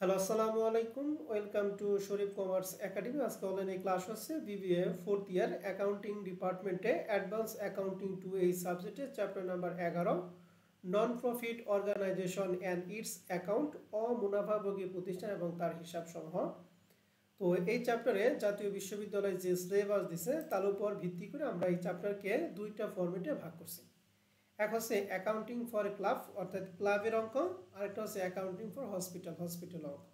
Hello আসসালামু আলাইকুম welcome to Sharif commerce academy আজকে অনলাইনে ক্লাস হচ্ছে বিবিএ ফোর্থ ইয়ার অ্যাকাউন্টিং ডিপার্টমেন্টে অ্যাডভান্স অ্যাকাউন্টিং টু এই সাবজেক্টে chapter number 11 non profit organisation and its account অমুনাফাভোগী প্রতিষ্ঠান এবং তার হিসাব সমূহ। তো এই চ্যাপ্টারে জাতীয় বিশ্ববিদ্যালয় যে সিলেবাস দিছে তার উপর ভিত্তি করে আমরা এই চ্যাপ্টারকে দুইটা ফরম্যাটে ভাগ করছি। এক হচ্ছে অ্যাকাউন্টিং ফর ক্লাব অর্থাৎ ক্লাবের অঙ্ক, আরেকটা হচ্ছে অ্যাকাউন্টিং ফর হসপিটাল অঙ্ক।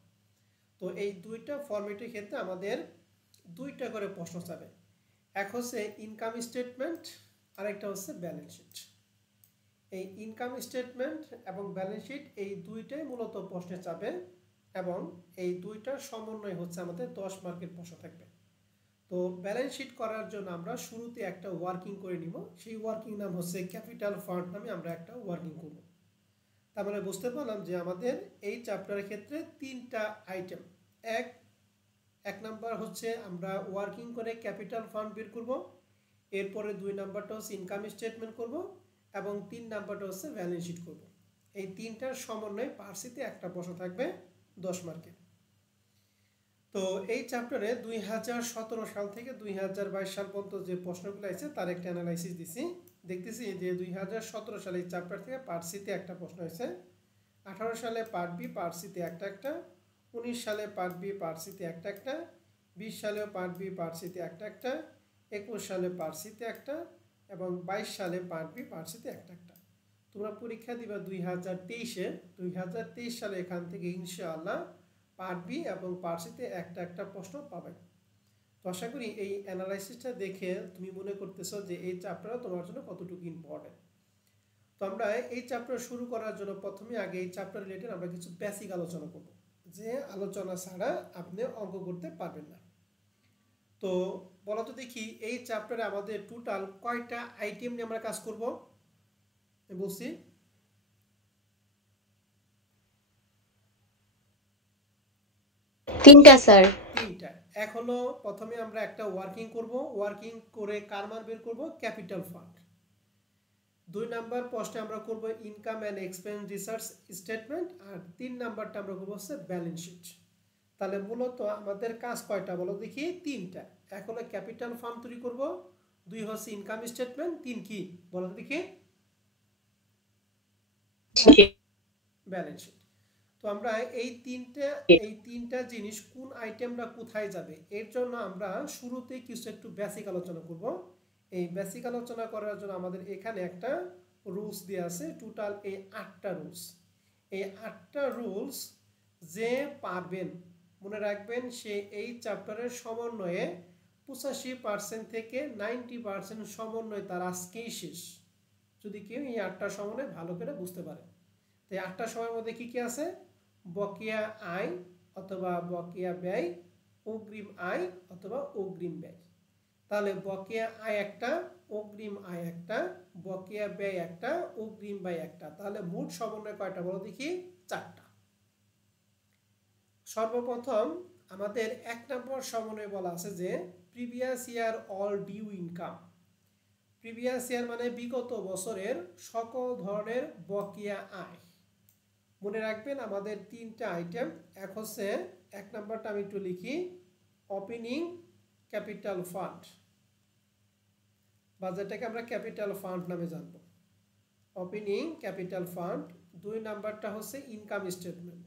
তো এই দুইটা ফরম্যাটের ক্ষেত্রে আমাদের দুইটা করে প্রশ্ন চাবে। এক হচ্ছে ইনকাম স্টেটমেন্ট, আরেকটা হচ্ছে ব্যালেন্স শিট। এই ইনকাম স্টেটমেন্ট এবং ব্যালেন্স শিট এই দুইটাই মূলত প্রশ্নে চাবে এবং এই দুইটার সমন্বয় হচ্ছে আমাদের 10 মার্কের প্রশ্ন থাকবে। তো ব্যালেন্স শিট করার জন্য আমরা শুরুতে একটা ওয়ার্কিং করে নিব, সেই ওয়ার্কিং নাম হচ্ছে ক্যাপিটাল ফান্ড নামে আমরা একটা ওয়ার্কিং করব। তার মানে বুঝতে পারলাম যে আমাদের এই চ্যাপ্টারের ক্ষেত্রে তিনটা আইটেম। এক নাম্বার হচ্ছে আমরা ওয়ার্কিং করে ক্যাপিটাল ফান্ড বের করব, এরপরে 2 নাম্বারটা হচ্ছে ইনকাম স্টেটমেন্ট করব এবং 3 নাম্বারটা হচ্ছে ব্যালেন্স শিট করব। এই তিনটার সমন্বয়ে পার্সিতে একটা প্রশ্ন থাকবে 10 মার্কের। তো এই চ্যাপ্টারে 2017 সাল থেকে 2022 সাল পর্যন্ত যে প্রশ্নগুলো আছে তার একটা অ্যানালাইসিস দিছি। দেখতেছি যে 2017 সালে এই চ্যাপ্টার থেকে পার্ট সিতে একটা প্রশ্ন হয়েছে, 18 সালে পার্ট বি পার্ট সিতে একটা, 19 সালে পার্ট বি পার্ট সিতে একটা, 20 সালেও পার্ট বি পার্ট সিতে একটা, 21 সালে পার্ট সিতে একটা এবং 22 সালে পার্ট বি পার্ট সিতে একটা। তোমরা পরীক্ষা দিবা 2023 সালে এখান থেকে ইনশাআল্লাহ পার্ট বি এবং পার্ট সিতে একটা প্রশ্ন পাবে। তো আশা করি এই অ্যানালাইসিসটা দেখে তুমি মনে করতেছো যে এই চ্যাপ্টারটা তোমার জন্য কতটুকু ইম্পর্টেন্ট। তো আমরা এই চ্যাপ্টার শুরু করার জন্য প্রথমে আগে এই চ্যাপ্টার রিলেটেড আমরা কিছু বেসিক আলোচনা করব, যে আলোচনা ছাড়া আপনি অঙ্ক করতে পারবেন না। তো বলো তো দেখি এই চ্যাপ্টারে আমাদের টোটাল কয়টা আইটেম নিয়ে আমরা কাজ করব? বলছি তিনটা স্যার। তিনটা। এক হলো প্রথমে আমরা একটা ওয়ার্কিং করব, ওয়ার্কিং করে কার মান বের করব? Capital fund. 2 নাম্বার প্রশ্নে আমরা করব ইনকাম অ্যান্ড এক্সপেন্ডিচার স্টেটমেন্ট, আর 3 নাম্বারটা আমরা করব হচ্ছে ব্যালেন্স শিট। তাহলে মূলত আমাদের কাজ কয়টা বলো দেখি? তিনটা। এক হলো ক্যাপিটাল ফান্ড তৈরি করব, 2 হচ্ছে ইনকাম স্টেটমেন্ট, 3 কি বলো দেখি? Balance sheet. তো আমরা এই তিনটা জিনিস কোন আইটেমটা কোথায় যাবে এর জন্য আমরা শুরুতে কিছু একটু বেসিক আলোচনা করব। এই বেসিক আলোচনা করার জন্য আমাদের এখানে একটা রুলস দেওয়া আছে, টোটাল এই 8টা রুলস। এই 8টা রুলস যে পারবেন মনে রাখবেন সে এই চ্যাপ্টারের সমন্বয়ে 85% থেকে 90% সমন্বয় তার আজকেই শেষ, যদি কেউ এই 8টা সমন্বয় ভালো করে বুঝতে পারে। তো এই 8টা সময়ের মধ্যে কি কি আছে? বকেয়া আয় অথবা বকেয়া ব্যয়, অগ্রিম আয় অথবা অগ্রিম ব্যয়। তাহলে বকেয়া আয় একটা, অগ্রিম আয় একটা, বকেয়া ব্যয় একটা, অগ্রিম ব্যয় একটা। তাহলে মোট সমন্বয় কয়টা বলো দেখি? 4টা। সর্বপ্রথম আমাদের 1 নম্বর সমন্বয় বলা আছে যে previous year all due income. Previous year মানে বিগত বছরের সকল ধরনের বকেয়া আয়। মনে রাখবেন আমাদের 3টা আইটেম। এক হচ্ছে 1 নাম্বারটা আমি একটু লিখি, ওপেনিং ক্যাপিটাল ফান্ড বা যেটাকে আমরা ক্যাপিটাল ফান্ড নামে জানবো, ওপেনিং ক্যাপিটাল ফান্ড। 2 নাম্বারটা হচ্ছে ইনকাম স্টেটমেন্ট,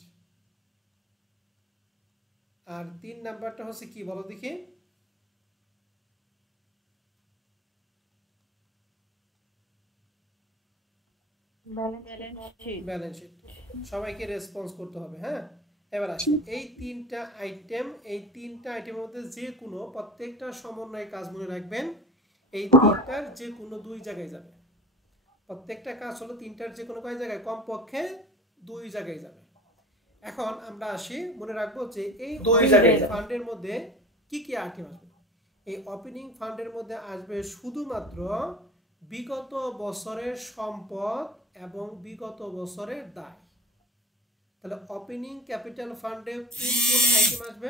আর 3 নাম্বারটা হচ্ছে কি বলো দেখি? Balance sheet. সবাইকে রেসপন্স করতে হবে, হ্যাঁ? এবার আসি এই 3টা আইটেমের মধ্যে যে কোনো প্রত্যেকটা সমন্বয় কাজ মনে রাখবেন এই 3টার যে কোনো 2 জায়গায় যাবে। প্রত্যেকটা কাজ হলো 3টার যে কোনো কয় জায়গায়? কমপক্ষে 2 জায়গায় যাবে। এখন আমরা আসি, মনে রাখবো যে এই ফান্ডের মধ্যে কি কি আইটেম আসবে। এই ওপেনিং ফান্ডের মধ্যে আসবে শুধুমাত্র বিগত বছরের সম্পদ এবং বিগত বছরের দায়। তাহলে ওপেনিং ক্যাপিটাল ফান্ডে কোন কোন আইটেম আসবে?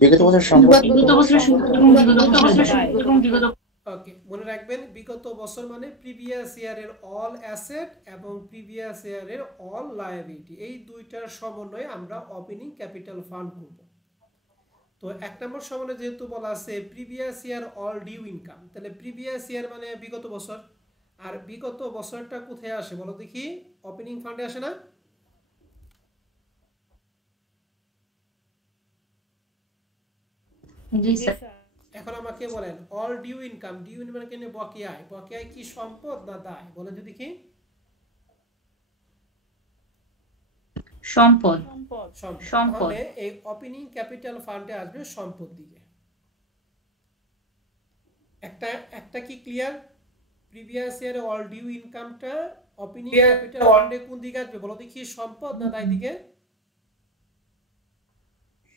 বিগত বছর সম্পদ, বিগত বছরের সম্পদ এবং বিগত বছরের দায়। ওকে, মনে রাখবেন বিগত বছর মানে প্রিভিয়াস ইয়ারের অল অ্যাসেট এবং প্রিভিয়াস ইয়ারের অল লায়াবিলিটি, এই দুইটার সমন্বয়ে আমরা ওপেনিং ক্যাপিটাল ফান্ড করব। তো 1 নম্বর সমন্বয়ে যেহেতু বলা আছে previous year all due income, তাহলে প্রিভিয়াস ইয়ার মানে বিগত বছর, আর বিগত বছরটা কোথায় আসে বলো দেখি? ওপেনিং ফান্ডে আসে না? জি স্যার। এখন আমাকে বলেন অল ডিউ ইনকাম, ডিউ মানে কেন? বকেয়ায়। বকেয়ায় কি সম্পদ না দায়? বলেন তো দেখি। সম্পদ। সম্পদ। তাহলে এই ওপেনিং ক্যাপিটাল ফান্ডে আসবে সম্পদ দিকে। একটা কি ক্লিয়ার? প্রিভিয়াস ইয়ারে অল ডিউ ইনকামটা ওপেনিং ক্যাপিটাল ফান্ডে কোন দিকে আসবে বলো দেখি? সম্পদ না দায় দিকে?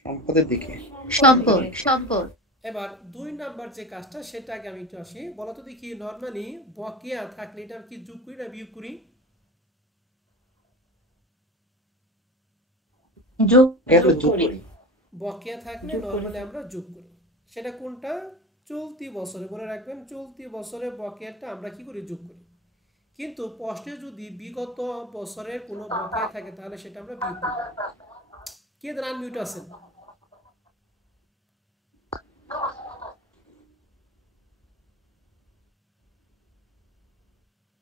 সম্পদের দিকে। সম্পদ। সম্পদ। এবার 2 নাম্বার যে কাজটা সেটা আগে আমি একটু আসি। বলো তো দেখি নরমালি বকেয়া থাকলে এটা কি যোগ করি না বিয়োগ করি? যোগ করি। বকেয়া থাকলে নরমালি আমরা যোগ করি। সেটা কোনটা? চলতি বছরে। মনে রাখবেন চলতি বছরে বকেয়াটা আমরা কি করি? যোগ করি। কিন্তু প্রশ্নে যদি বিগত বছরের কোনো বকেয়া থাকে তাহলে সেটা আমরা বিয়োগ করি। কে দ্বারা আনমিউট আছেন?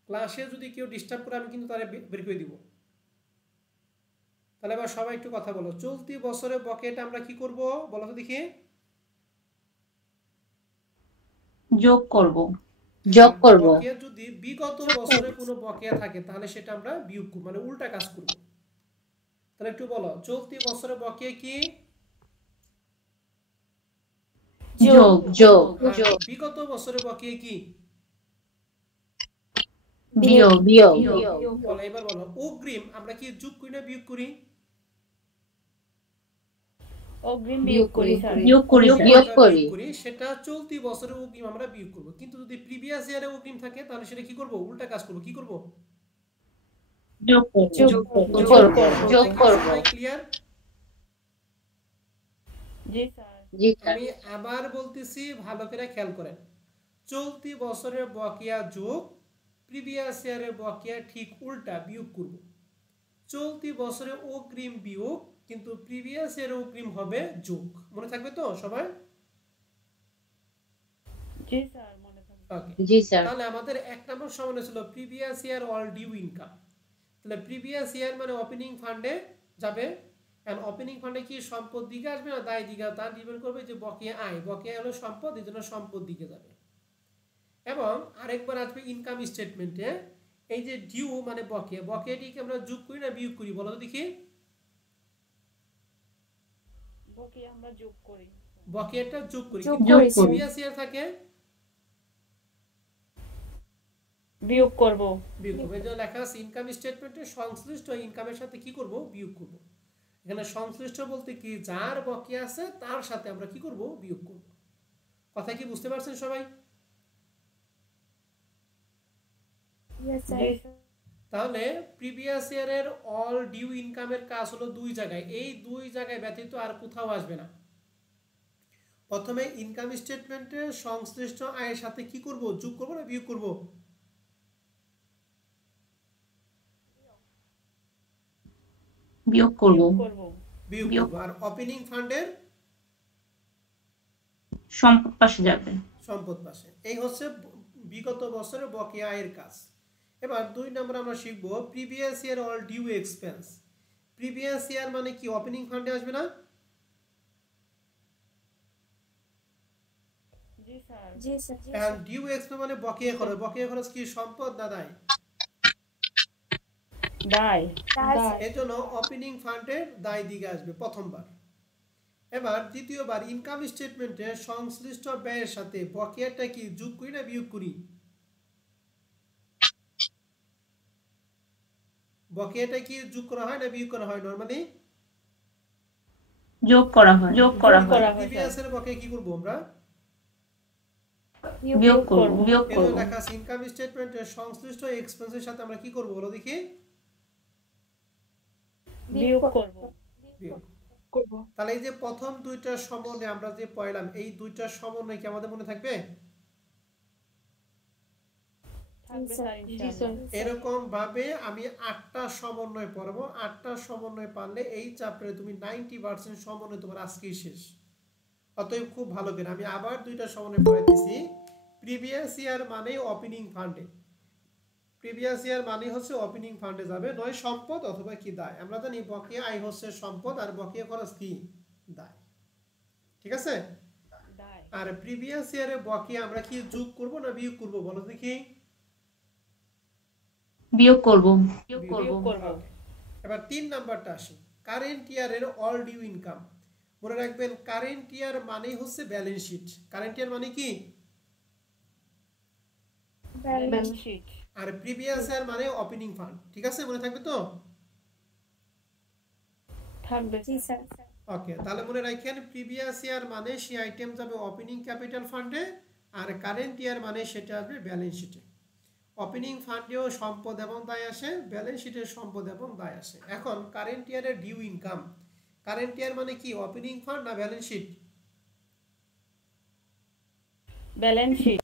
ক্লাসে যদি কেউ ডিস্টার্ব করে আমি কিন্তু তারে বের করে দিব। তাহলে এবার সবাই একটু কথা বলো। চলতি বছরের বকেয়াটা আমরা কি করব বলো তো দেখি? যোগ করব। যোগ করব। বকেয়া যদি বিগত বছরে কোনো বকেয়া থাকে তাহলে সেটা আমরা বিয়োগ করব, মানে উল্টা কাজ করব। তাহলে একটু বলো চলতি বছরে বকেয়া কি? যোগ। যোগ। যোগ। বিগত বছরে বকেয়া কি? বিয়োগ। বিয়োগ। বলো এবার বলো অগ্রিম আমরা কি যোগ করি না বিয়োগ করি? অগ্রিম বিয়োগ করি স্যার। বিয়োগ করি। বিয়োগ করি। সেটা চলতি বছরে অগ্রিম আমরা বিয়োগ করব। কিন্তু যদি প্রিভিয়াস ইয়ারে অগ্রিম থাকে তাহলে সেটা কি করব? উল্টা কাজ করব। কি করব? যোগ করব। যোগ করব। ক্লিয়ার? জি স্যার। জি স্যার। আমি আবার বলতেছি, ভালো করে খেয়াল করেন। চলতি বছরের বকেয়া যোগ, প্রিভিয়াস ইয়ারের বকেয়া ঠিক উল্টা বিয়োগ করব। চলতি বছরে অগ্রিম বিয়োগ, কিন্তু প্রিভিয়াস ইয়ারে অগ্রিম হবে যোগ। মনে থাকবে তো সবাই? জি স্যার, মনে থাকবে। ওকে, জি স্যার। তাহলে আমাদের 1 নম্বর সমন্বয় ছিল previous year all due income. তাহলে প্রিভিয়াস ইয়ার মানে ওপেনিং ফান্ডে যাবে। এন্ড ওপেনিং ফান্ডে কি সম্পদ দিকে আসবে না দায় দিকে? তার ডিপেন্ড করবে যে বকেয়া আয়। বকেয়া হলো সম্পদ, এই জন্য সম্পদ দিকে যাবে। এবং আরেকবার আসবে ইনকাম স্টেটমেন্টে। এই যে ডিউ মানে বকেয়া, বকেয়াটিকে আমরা যোগ করি না বিয়োগ করি বলো তো দেখি? বকেয়া আমরা যোগ করি। বকেয়াটা যোগ করি। প্রিভিয়াস ইয়ার থাকে বিয়োগ করব। বিয়োগ করব। এই যে লেখা আছে ইনকাম স্টেটমেন্টে সংশ্লিষ্ট ইনকামের সাথে কি করব? বিয়োগ করব। এখানে সংশ্লিষ্ট বলতে কি যার বকেয়া আছে তার সাথে আমরা কি করব? বিয়োগ করব। কথা কি বুঝতে পারছেন সবাই? তাহলে প্রিভিয়াস ইয়ারের অল ডিউ ইনকামের কাজ হলো 2 জায়গায়। এই 2 জায়গায় ব্যতীত আর কোথাও আসবে না। প্রথমে ইনকাম স্টেটমেন্টে সংশ্লিষ্ট আয়ের সাথে কি করব? যোগ করব না বিয়োগ করব? বিয়োগ করব। বিয়োগ করব। আর ওপেনিং ফান্ডের সম্পদ পাশে যাবে। সম্পদ পাশে। এই হচ্ছে বিগত বছরের বকেয়া আয়ের কাজ। এবার 2 নম্বর আমরা শিখব previous year all due expense. Previous year মানে কি ওপেনিং ফান্ডে আসবে না? জি স্যার। এন্ড ডিউ এক্সপেন্স মানে বকেয়া খরচ। বকেয়া খরচ কি সম্পদ না দায়? দায়। এজন্য ওপেনিং ফান্ডের দায় দিকে আসবে প্রথমবার। এবার দ্বিতীয়বার ইনকাম স্টেটমেন্টে সংশ্লিষ্ট ব্যয়ের সাথে বকেয়াটা কি যোগ করি না বিয়োগ করি? বকেয়াটা কি যোগ করা হয় না বিয়োগ করা হয়? নরমালি যোগ করা হয়। যোগ করা হয়। প্রিভিয়াস এর বকেয়া কি করব আমরা? বিয়োগ করব। বিয়োগ এই করব। লেখা আছে ইনকাম স্টেটমেন্টে সংশ্লিষ্ট এক্সপেন্সের সাথে আমরা কি করব বলো দেখি? বিয়োগ করব। বিয়োগ করব। তাহলে এই যে প্রথম দুইটা সমন্বয় আমরা যে পড়লাম, এই দুইটা সমন্বয় কি আমাদের মনে থাকবে? থাকবে স্যার জি ইনশাআল্লাহ স্যার এরকম ভাবে আমি 8টা সমন্বয় পড়াবো। 8টা সমন্বয় পারলে এই চ্যাপ্টারে তুমি 90% সমন্বয় তোমার আজকেই শেষ। অতএব খুব ভালো করে আমি আবার দুইটা সমন্বয় পড়াইতেছি। প্রিভিয়াস ইয়ার মানে ওপেনিং ফান্ডে, প্রিভিয়াস ইয়ার মানে হচ্ছে ওপেনিং ফান্ডে যাবে, নয় সম্পদ অথবা কি দায়। আমরা জানি বকেয়া আয় হচ্ছে সম্পদ আর বকেয়া খরচ কি দায়, ঠিক আছে। দায় আর প্রিভিয়াস ইয়ারে বকেয়া আমরা কি যোগ করব না বিয়োগ করব বলো দেখি? বিয়োগ করব। বিয়োগ করব Okay. এবার 3 নাম্বারটা আসি, কারেন্ট ইয়ারের অল ডিউ ইনকাম। মনে রাখবেন কারেন্ট ইয়ার মানেই হচ্ছে ব্যালেন্স শিট। কারেন্ট ইয়ার মানে কি? ব্যালেন্স শিট আর প্রিভিয়াস ইয়ার মানে ওপেনিং ফান্ড, ঠিক আছে, মনে থাকবে তো? থাকবে জি স্যার ওকে, তাহলে মনে রাখেন প্রিভিয়াস ইয়ার মানে সেই আইটেম যাবে ওপেনিং ক্যাপিটাল ফান্ডে, আর কারেন্ট ইয়ার মানে সেটা আসবে ব্যালেন্স শিটে। ওপেনিং ফান্ডেও সম্পদ এবং দায় আসে, ব্যালেন্স শিটে সম্পদ এবং দায় আসে। এখন কারেন্ট ইয়ারের ডিউ ইনকাম, কারেন্ট ইয়ার মানে কি ওপেনিং ফান্ড না balance sheet? Balance sheet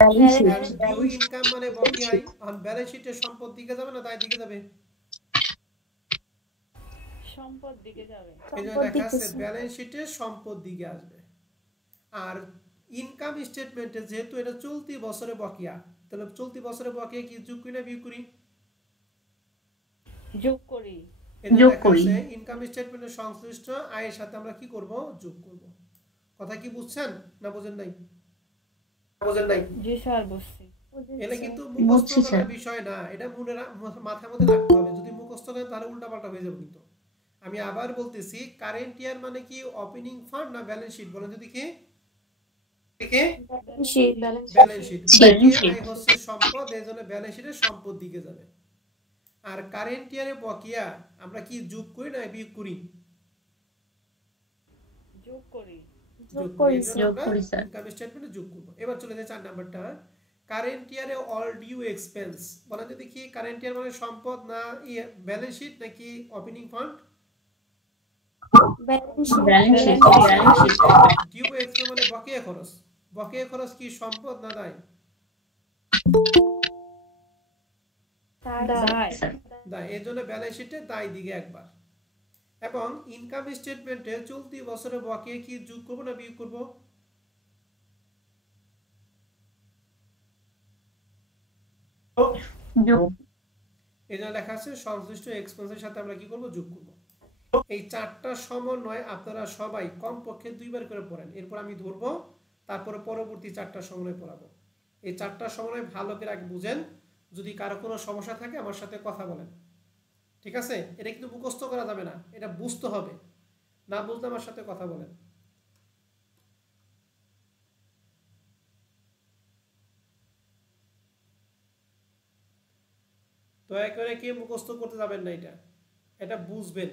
due income মানে বকেয়া আয়, আর ব্যালেন্স শিটের সম্পদ দিকে যাবে না দায় দিকে যাবে? সম্পদ দিকে যাবে এই জন্য লেখা আছে ব্যালেন্স শিটে সম্পদ দিকে আসবে। আর ইনকাম স্টেটমেন্টে যেহেতু এটা চলতি বছরে বকেয়া, তাহলে চলতি বছরে বকেয়া কি যোগ করি না বিয়োগ করি? যোগ করি যোগ করি। ইনকাম স্টেটমেন্টের সংশ্লিষ্ট আয়ের সাথে আমরা কি করব? যোগ করব। কথা কি বুঝছেন না বুঝেন নাই? বুঝেন নাই? জি স্যার বুঝছি এটা কিন্তু মুখস্থ করার বিষয় না, এটা মাথার মধ্যে রাখতে হবে। যদি মুখস্থ করেন তাহলে উল্টাপাল্টা হয়ে যাবে। কিন্তু আমি আবার বলতেছি, কারেন্ট ইয়ার মানে কি ওপেনিং ফান্ড না ব্যালেন্স শিট বলেন যদি? কি balance sheet balance sheet. Balance sheet. আয় হচ্ছে সম্পদ, এই জন্য ব্যালেন্স শিটে সম্পদ দিকে যাবে। আর কারেন্ট ইয়ারে বকেয়া আমরা কি যোগ করি না বিয়োগ করি? যোগ করি যোগ করি যোগ করি স্যার। ইনকাম স্টেটমেন্টে যোগ করব। এবার চলে যাই 4 নাম্বারটা, কারেন্ট ইয়ারে অল ডিউ এক্সপেন্স বলেন যদি? কি কারেন্ট ইয়ার মানে সম্পদ না ব্যালেন্স শিট নাকি opening fund? Balance sheet balance sheet balance sheet due expense মানে বকেয়া খরচ। বকেয়া খরচ কি সম্পদ না দায়? দায় স্যার। দায়, এর জন্য ব্যালেন্স শিটে দায় দিকে একবার। এবং ইনকাম স্টেটমেন্টে চলতি বছরে বকেয়া কি যোগ করব না বিয়োগ করব? যোগ। এই জন্য লেখা আছে সংশ্লিষ্ট এক্সপেন্সের সাথে আমরা কি করব? যোগ করব। এই 4টা সমন্বয় আপনারা সবাই কমপক্ষে 2বার করে পড়েন। এরপর আমি ধরবো, তারপরে পরবর্তী 4টা সমন্বয় পড়াবো। এই 4টা সমন্বয় ভালো করে আগে বুঝেন। যদি কারো কোনো সমস্যা থাকে আমার সাথে কথা বলেন, ঠিক আছে? এটা কিন্তু মুখস্থ করা যাবে না, এটা বুঝতে হবে। না বুঝলে আমার সাথে কথা বলেন। দয়া করে কেউ মুখস্থ করতে যাবেন না, এটা এটা বুঝবেন।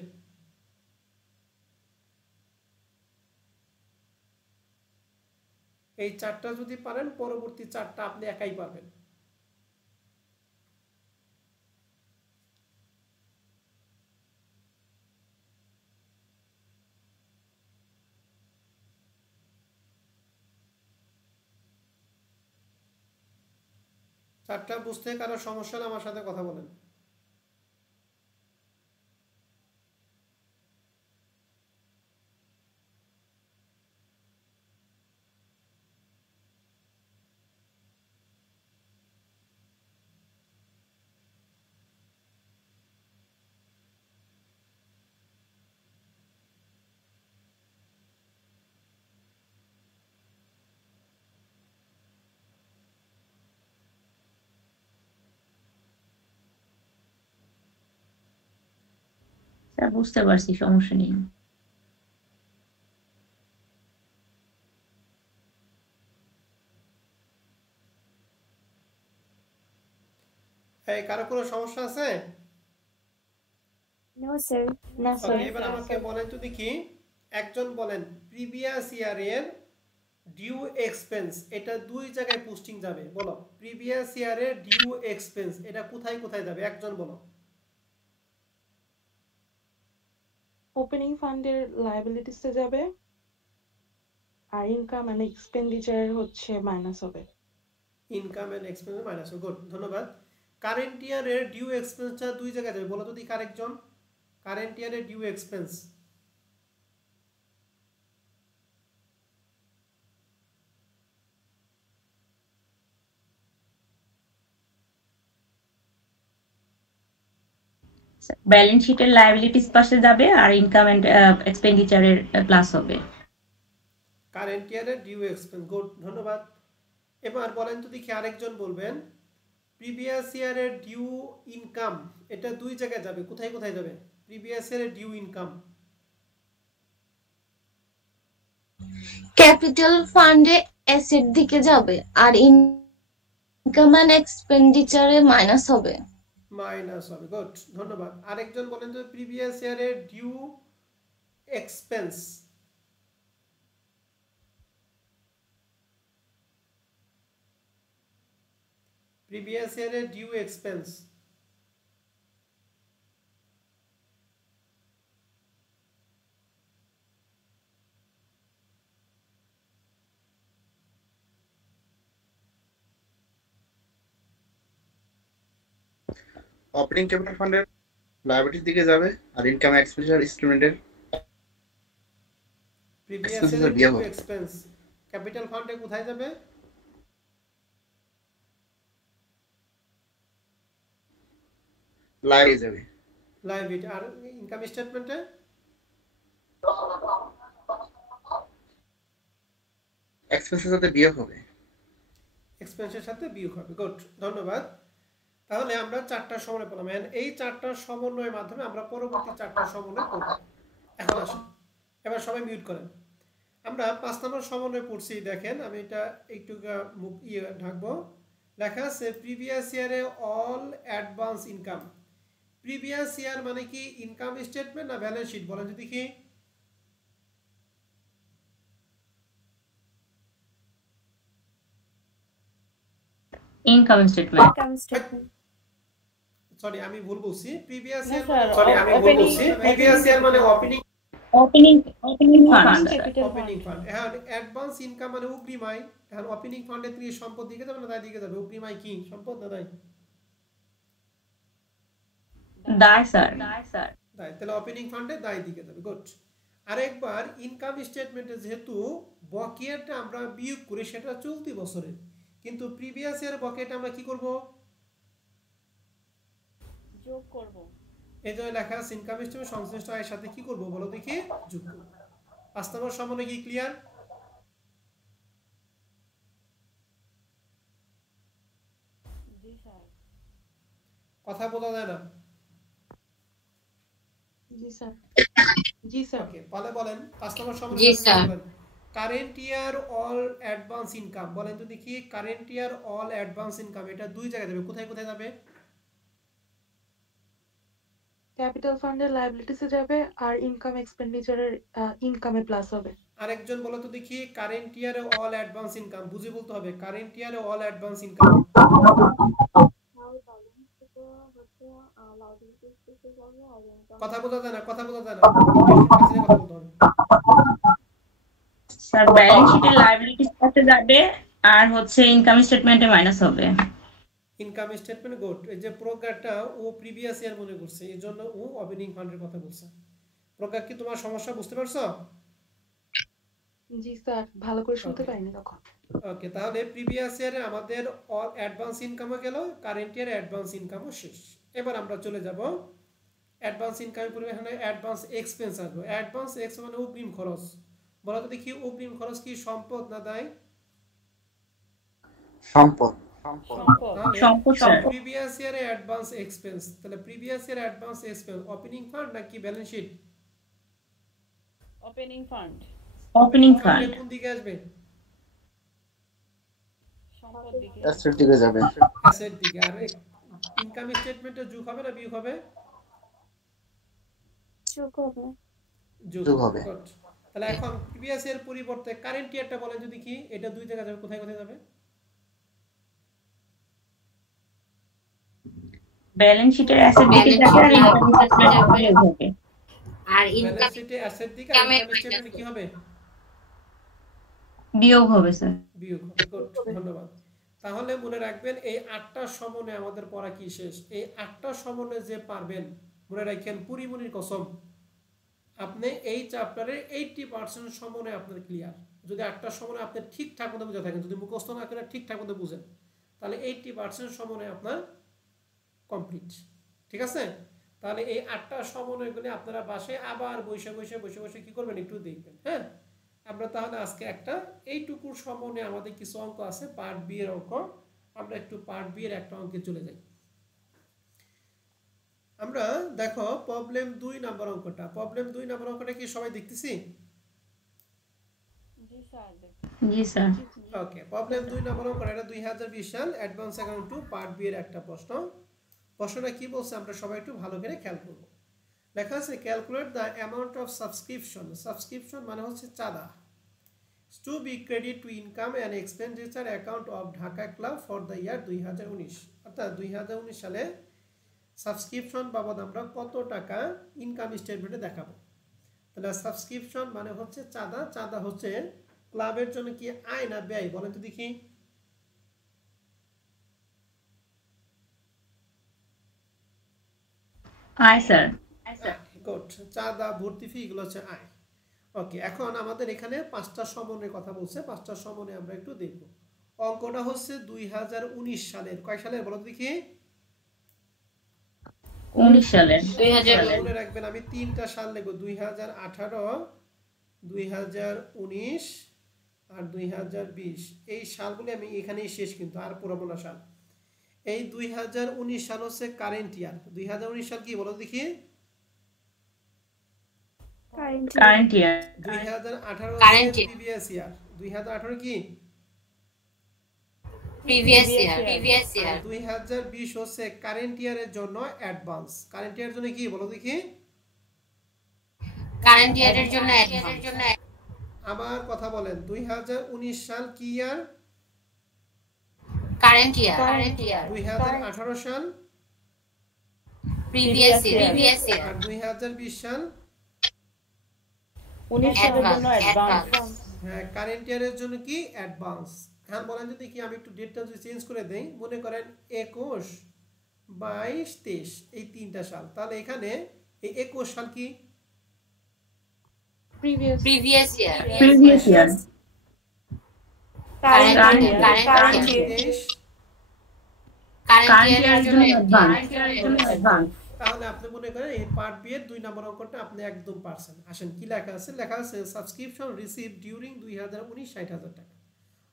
এই 4টা যদি পারেন পরবর্তী 4টা আপনি একাই পারবেন। চারটা বুঝতে কারো সমস্যা হলে আমার সাথে কথা বলেন। স্যার বুঝতে পারছি, সমস্যা নেই। এই কারো কোনো সমস্যা আছে? নো স্যার না স্যার। ওকে, এবার আমাকে বলেন তো দেখি, একজন বলেন প্রিভিয়াস ইয়ারের ডিউ এক্সপেন্স, এটা দুই জায়গায় পোস্টিং যাবে। বলো প্রিভিয়াস ইয়ারের ডিউ এক্সপেন্স এটা কোথায় কোথায় যাবে? একজন বলো। ওপেনিং ফান্ডের লায়াবিলিটিসে যাবে আর ইনকাম এন্ড এক্সপেন্ডিচার হচ্ছে মাইনাস হবে। Income and expense minus. Good, ধন্যবাদ। কারেন্ট ইয়ারের ডিউ এক্সপেন্সটা দুই জায়গায় যাবে, বলো তো দেখি আরেকজন। কারেন্ট ইয়ারের ডিউ এক্সপেন্স ব্যালেন্স শিটের লায়াবিলিটিস পাশে যাবে আর ইনকাম এন্ড এক্সপেন্ডিচারের প্লাস হবে। কারেন্ট ইয়ারের ডিউ এক্সপেন্স, গুড, ধন্যবাদ। এবার বলেন তো দেখি আরেকজন বলবেন প্রিভিয়াস ইয়ারের ডিউ ইনকাম, এটা দুই জায়গায় যাবে, কোথায় কোথায় যাবে? প্রিভিয়াস ইয়ারের ডিউ ইনকাম ক্যাপিটাল ফান্ডে অ্যাসেট দিকে যাবে আর ইনকাম এন্ড এক্সপেন্ডিচারে মাইনাস হবে। মাইনাস হবে, গুড, ধন্যবাদ। আরেকজন বলেন তো প্রিভিয়াস ইয়ারের ডিউ এক্সপেন্স। প্রিভিয়াস ইয়ারের ডিউ এক্সপেন্স অপারেটিং ক্যাপিটাল ফান্ডের লায়াবিলিটির দিকে যাবে আর ইনকাম এক্সপেন্ডিচার স্টেটমেন্টের প্রিভিয়াস Expenses ইয়ারের are ডিউ বিয়োগ। এক্সপেন্স ক্যাপিটাল ফান্ডে কোথায় যাবে? লায়াবিলিটি যাবে। লায়াবিলিটি। আর ইনকাম স্টেটমেন্টে এক্সপেন্সের সাথে বিয়োগ হবে। এক্সপেন্সের সাথে বিয়োগ হবে, গুড, ধন্যবাদ। তাহলে আমরা চারটা সমন্বয় পেলাম। এই চারটা সমন্বয়ের মাধ্যমে আমরা পরবর্তী চারটা সমন্বয় করব। এখন আসুন, এবার সবাই মিউট করেন। আমরা 5 নম্বর সমন্বয় পড়ছি, দেখেন আমি এটা একটু মুখ ঢাকবো। লেখা আছে প্রিভিয়াস ইয়ারে all advance income. Previous year মানে কি ইনকাম স্টেটমেন্ট না ব্যালেন্স শিট? বলেন যদি কি income statement. Income statement. Sorry আমি ভুল বলছি, প্রিভিয়াস না ইয়ার স্যার, সরি আমি ভুল বলছি, প্রিভিয়াস ইয়ার মানে opening opening fund. Capital opening fund. Fund. এখন অ্যাডভান্স ইনকাম মানে অগ্রিম আয়। এখন ওপেনিং ফান্ডে তুমি সম্পদ দিকে যাবে না দায় দিকে যাবে? অগ্রিম আয় কি সম্পদ না দায়? দায় স্যার। দায়। তাহলে ওপেনিং ফান্ডে দায় দিকে যাবে, গুড। আরেকবার ইনকাম স্টেটমেন্টে যেহেতু বকেয়াটা আমরা বিয়োগ করি সেটা চলতি বছরের, কিন্তু প্রিভিয়াস ইয়ার বকেয়াটা আমরা কি করব? যোগ করব। এই জন্য লেখা আছে ইনকাম স্টেটমেন্ট সংশ্লিষ্ট আয়ের সাথে কি করব বলো দেখি? যোগ করব। 5 নম্বর সমন্বয় কি ক্লিয়ার? জি স্যার। কথা বোঝা যায় না? জি স্যার। জি স্যার। ওকে, বলে বলেন 5 নম্বর জি সমন্বয় স্যার। বলেন। Current year all advance income, বলেন তো দেখি current year all advance income এটা দুই জায়গায় যাবে, কোথায় কোথায় যাবে? ক্যাপিটাল ফান্ডের লায়াবিলিটিসে যাবে আর ইনকাম এক্সপেন্ডিচারের ইনকামে প্লাস হবে। আরেকজন বলো তো দেখি কারেন্ট ইয়ারে অল অ্যাডভান্স ইনকাম, বুঝে বলতে হবে কারেন্ট ইয়ারে অল অ্যাডভান্স ইনকাম। কথা বোঝা যায় না, কথা বোঝা যায় না, কাছে নিয়ে কথা বলতে হবে। স্যার ব্যালেন্স শিটের লায়াবিলিটিস পাশে যাবে আর হচ্ছে ইনকাম স্টেটমেন্টে মাইনাস হবে। Income statement, good. এই যে প্রজ্ঞাটা ও প্রিভিয়াস ইয়ার মনে করছে, এই জন্য ও ওপেনিং ফান্ডের কথা বলছে। প্রজ্ঞা কি তোমার সমস্যা বুঝতে পারছো? জি স্যার, ভালো করে শুনতে পাইনি তখন। ওকে, তাহলে প্রিভিয়াস ইয়ারে আমাদের অল অ্যাডভান্স ইনকামও গেল, কারেন্ট ইয়ারে অ্যাডভান্স ইনকামও শেষ। এবার আমরা চলে যাব অ্যাডভান্স ইনকামের পরিমাণ, এখানে অ্যাডভান্স এক্সপেন্স আসবে। অ্যাডভান্স এক্স মানে অগ্রিম খরচ। বলো তো দেখি অগ্রিম খরচ কি সম্পদ না দায়? সম্পদ। সম্পদ স্যার। প্রিভিয়াস ইয়ারে অ্যাডভান্স এক্সপেন্স, তাহলে প্রিভিয়াস ইয়ারে অ্যাডভান্স এক্সপেন্স ওপেনিং ফান্ড নাকি balance sheet? Opening fund. Opening fund. কোন দিকে আসবে? সম্পদ দিকে। অ্যাসেট দিকে যাবে। অ্যাসেট দিকে। আর ইনকাম স্টেটমেন্টে যোগ হবে না বিয়োগ হবে? যোগ হবে। যোগ হবে। Good. তাহলে এখন প্রিভিয়াস ইয়ার পরিবর্তে কারেন্ট ইয়ারটা বলেন যদি কি, এটা দুই জায়গায় যাবে, কোথায় কোথায় যাবে? ব্যালেন্স শিটের অ্যাসেট দিকে যাবে আর ইনকাম স্টেটমেন্টে বিয়োগ হবে। আর ব্যালেন্স শিটে অ্যাসেট দিকে আর ইনকাম স্টেটমেন্টে কি হবে? বিয়োগ হবে স্যার। বিয়োগ হবে। Good. ধন্যবাদ। তাহলে মনে রাখবেন এই 8টা সমন্বয় আমাদের পড়া কি শেষ। এই 8টা সমন্বয় যে পারবেন মনে রাখেন পুরিমুনির কসম আপনি এই চ্যাপ্টারের 80% সমন্বয় আপনার ক্লিয়ার। যদি 8টা সমন্বয় আপনি ঠিকঠাক মতো বুঝে থাকেন, যদি মুখস্থ না করে ঠিকঠাক মতো বুঝেন, তাহলে 80% সমন্বয় আপনার কমপ্লিট। ঠিক আছে? তাহলে এই 8টা সমন্বয়গুলি আপনারা বাসায় আবার বসে বসে কি করবেন একটু দেখবেন। হ্যাঁ, আমরা তাহলে আজকে একটা এইটুকুর সমন্বয়ে আমাদের কিছু অঙ্ক আছে পার্ট বি এর অঙ্ক, আমরা একটু পার্ট বি এর একটা অঙ্কে চলে যাই। আমরা দেখো প্রবলেম 2 নাম্বার অঙ্কটা, প্রবলেম 2 নাম্বার অঙ্কটা কি সবাই দেখতেছি? জি স্যার। জি স্যার। ওকে, প্রবলেম 2 নাম্বার অঙ্কটা, এটা 2020 সাল অ্যাডভান্স অ্যাকাউন্ট 2 পার্ট বি এর একটা প্রশ্ন। প্রশ্নটা কি বলছে আমরা সবাই একটু ভালো করে খেয়াল করব। লেখা আছে calculate the amount of subscription. Subscription মানে হচ্ছে চাঁদা। To be credit to income and expenditure account of Dhaka club for the year 2019। অর্থাৎ 2019 সালে সাবস্ক্রিপশন বাবদ আমরা কত টাকা ইনকাম স্টেটমেন্টে দেখাবো। তাহলে সাবস্ক্রিপশন মানে হচ্ছে চাঁদা। চাঁদা হচ্ছে ক্লাবের জন্য কি আয় না ব্যয় বলেন তো দেখি? আয় স্যার। গুড, চাঁদা ভর্তি ফি এগুলো হচ্ছে আয়। ওকে, এখন আমাদের এখানে 5টা সমন্বয়ের কথা বলছে, 5টা সমন্বয় আমরা একটু দেখব। অঙ্কটা হচ্ছে 2019 সালের, কয় সালের বলো দেখি? 19 সালের। মনে রাখবেন আমি 3টা সাল লিখব, 2018, 2019 আর 2020। এই সালগুলি আমি এখানেই শেষ, কিন্তু আর পুরোনো না সাল। এই 2019 সাল হচ্ছে কারেন্ট ইয়ার। 2019 সাল কি বলো দেখি? Current year. 2018 Current হচ্ছে year. Previous year. 2018 কি? প্রিভিয়াস ইয়ার। 2020 হচ্ছে কারেন্ট ইয়ারের জন্য অ্যাডভান্স। কারেন্ট ইয়ারের জন্য কি বলো দেখি? কারেন্ট ইয়ারের জন্য অ্যাডভান্স। আবার কথা বলেন, 2019 সাল কি ইয়ার? কারেন্ট ইয়ার। 2018 সাল প্রিভিয়াস ইয়ার। আর 2020 সাল 19 সালের জন্য অ্যাডভান্স। হ্যাঁ, কারেন্ট ইয়ারের জন্য কি অ্যাডভান্স। হ্যাঁ বলেন যদি কি আমি একটু ডেটটা যদি চেঞ্জ করে দেই, মনে করেন 21, 22, 23 এই 3টা সাল। তাহলে এখানে এই 21 সাল কি? Previous previous year. Current Current ইয়ার। year. 23 কারেন্ট ইয়ারের জন্য অ্যাডভান্স। তাহলে আপনি মনে করেন এই পার্ট বি এর 2 নম্বর অঙ্কটা আপনি একদম পারছেন। আসেন কি লেখা আছে? লেখা আছে সাবস্ক্রিপশন রিসিভ ডিউরিং 2019 60,000 টাকা।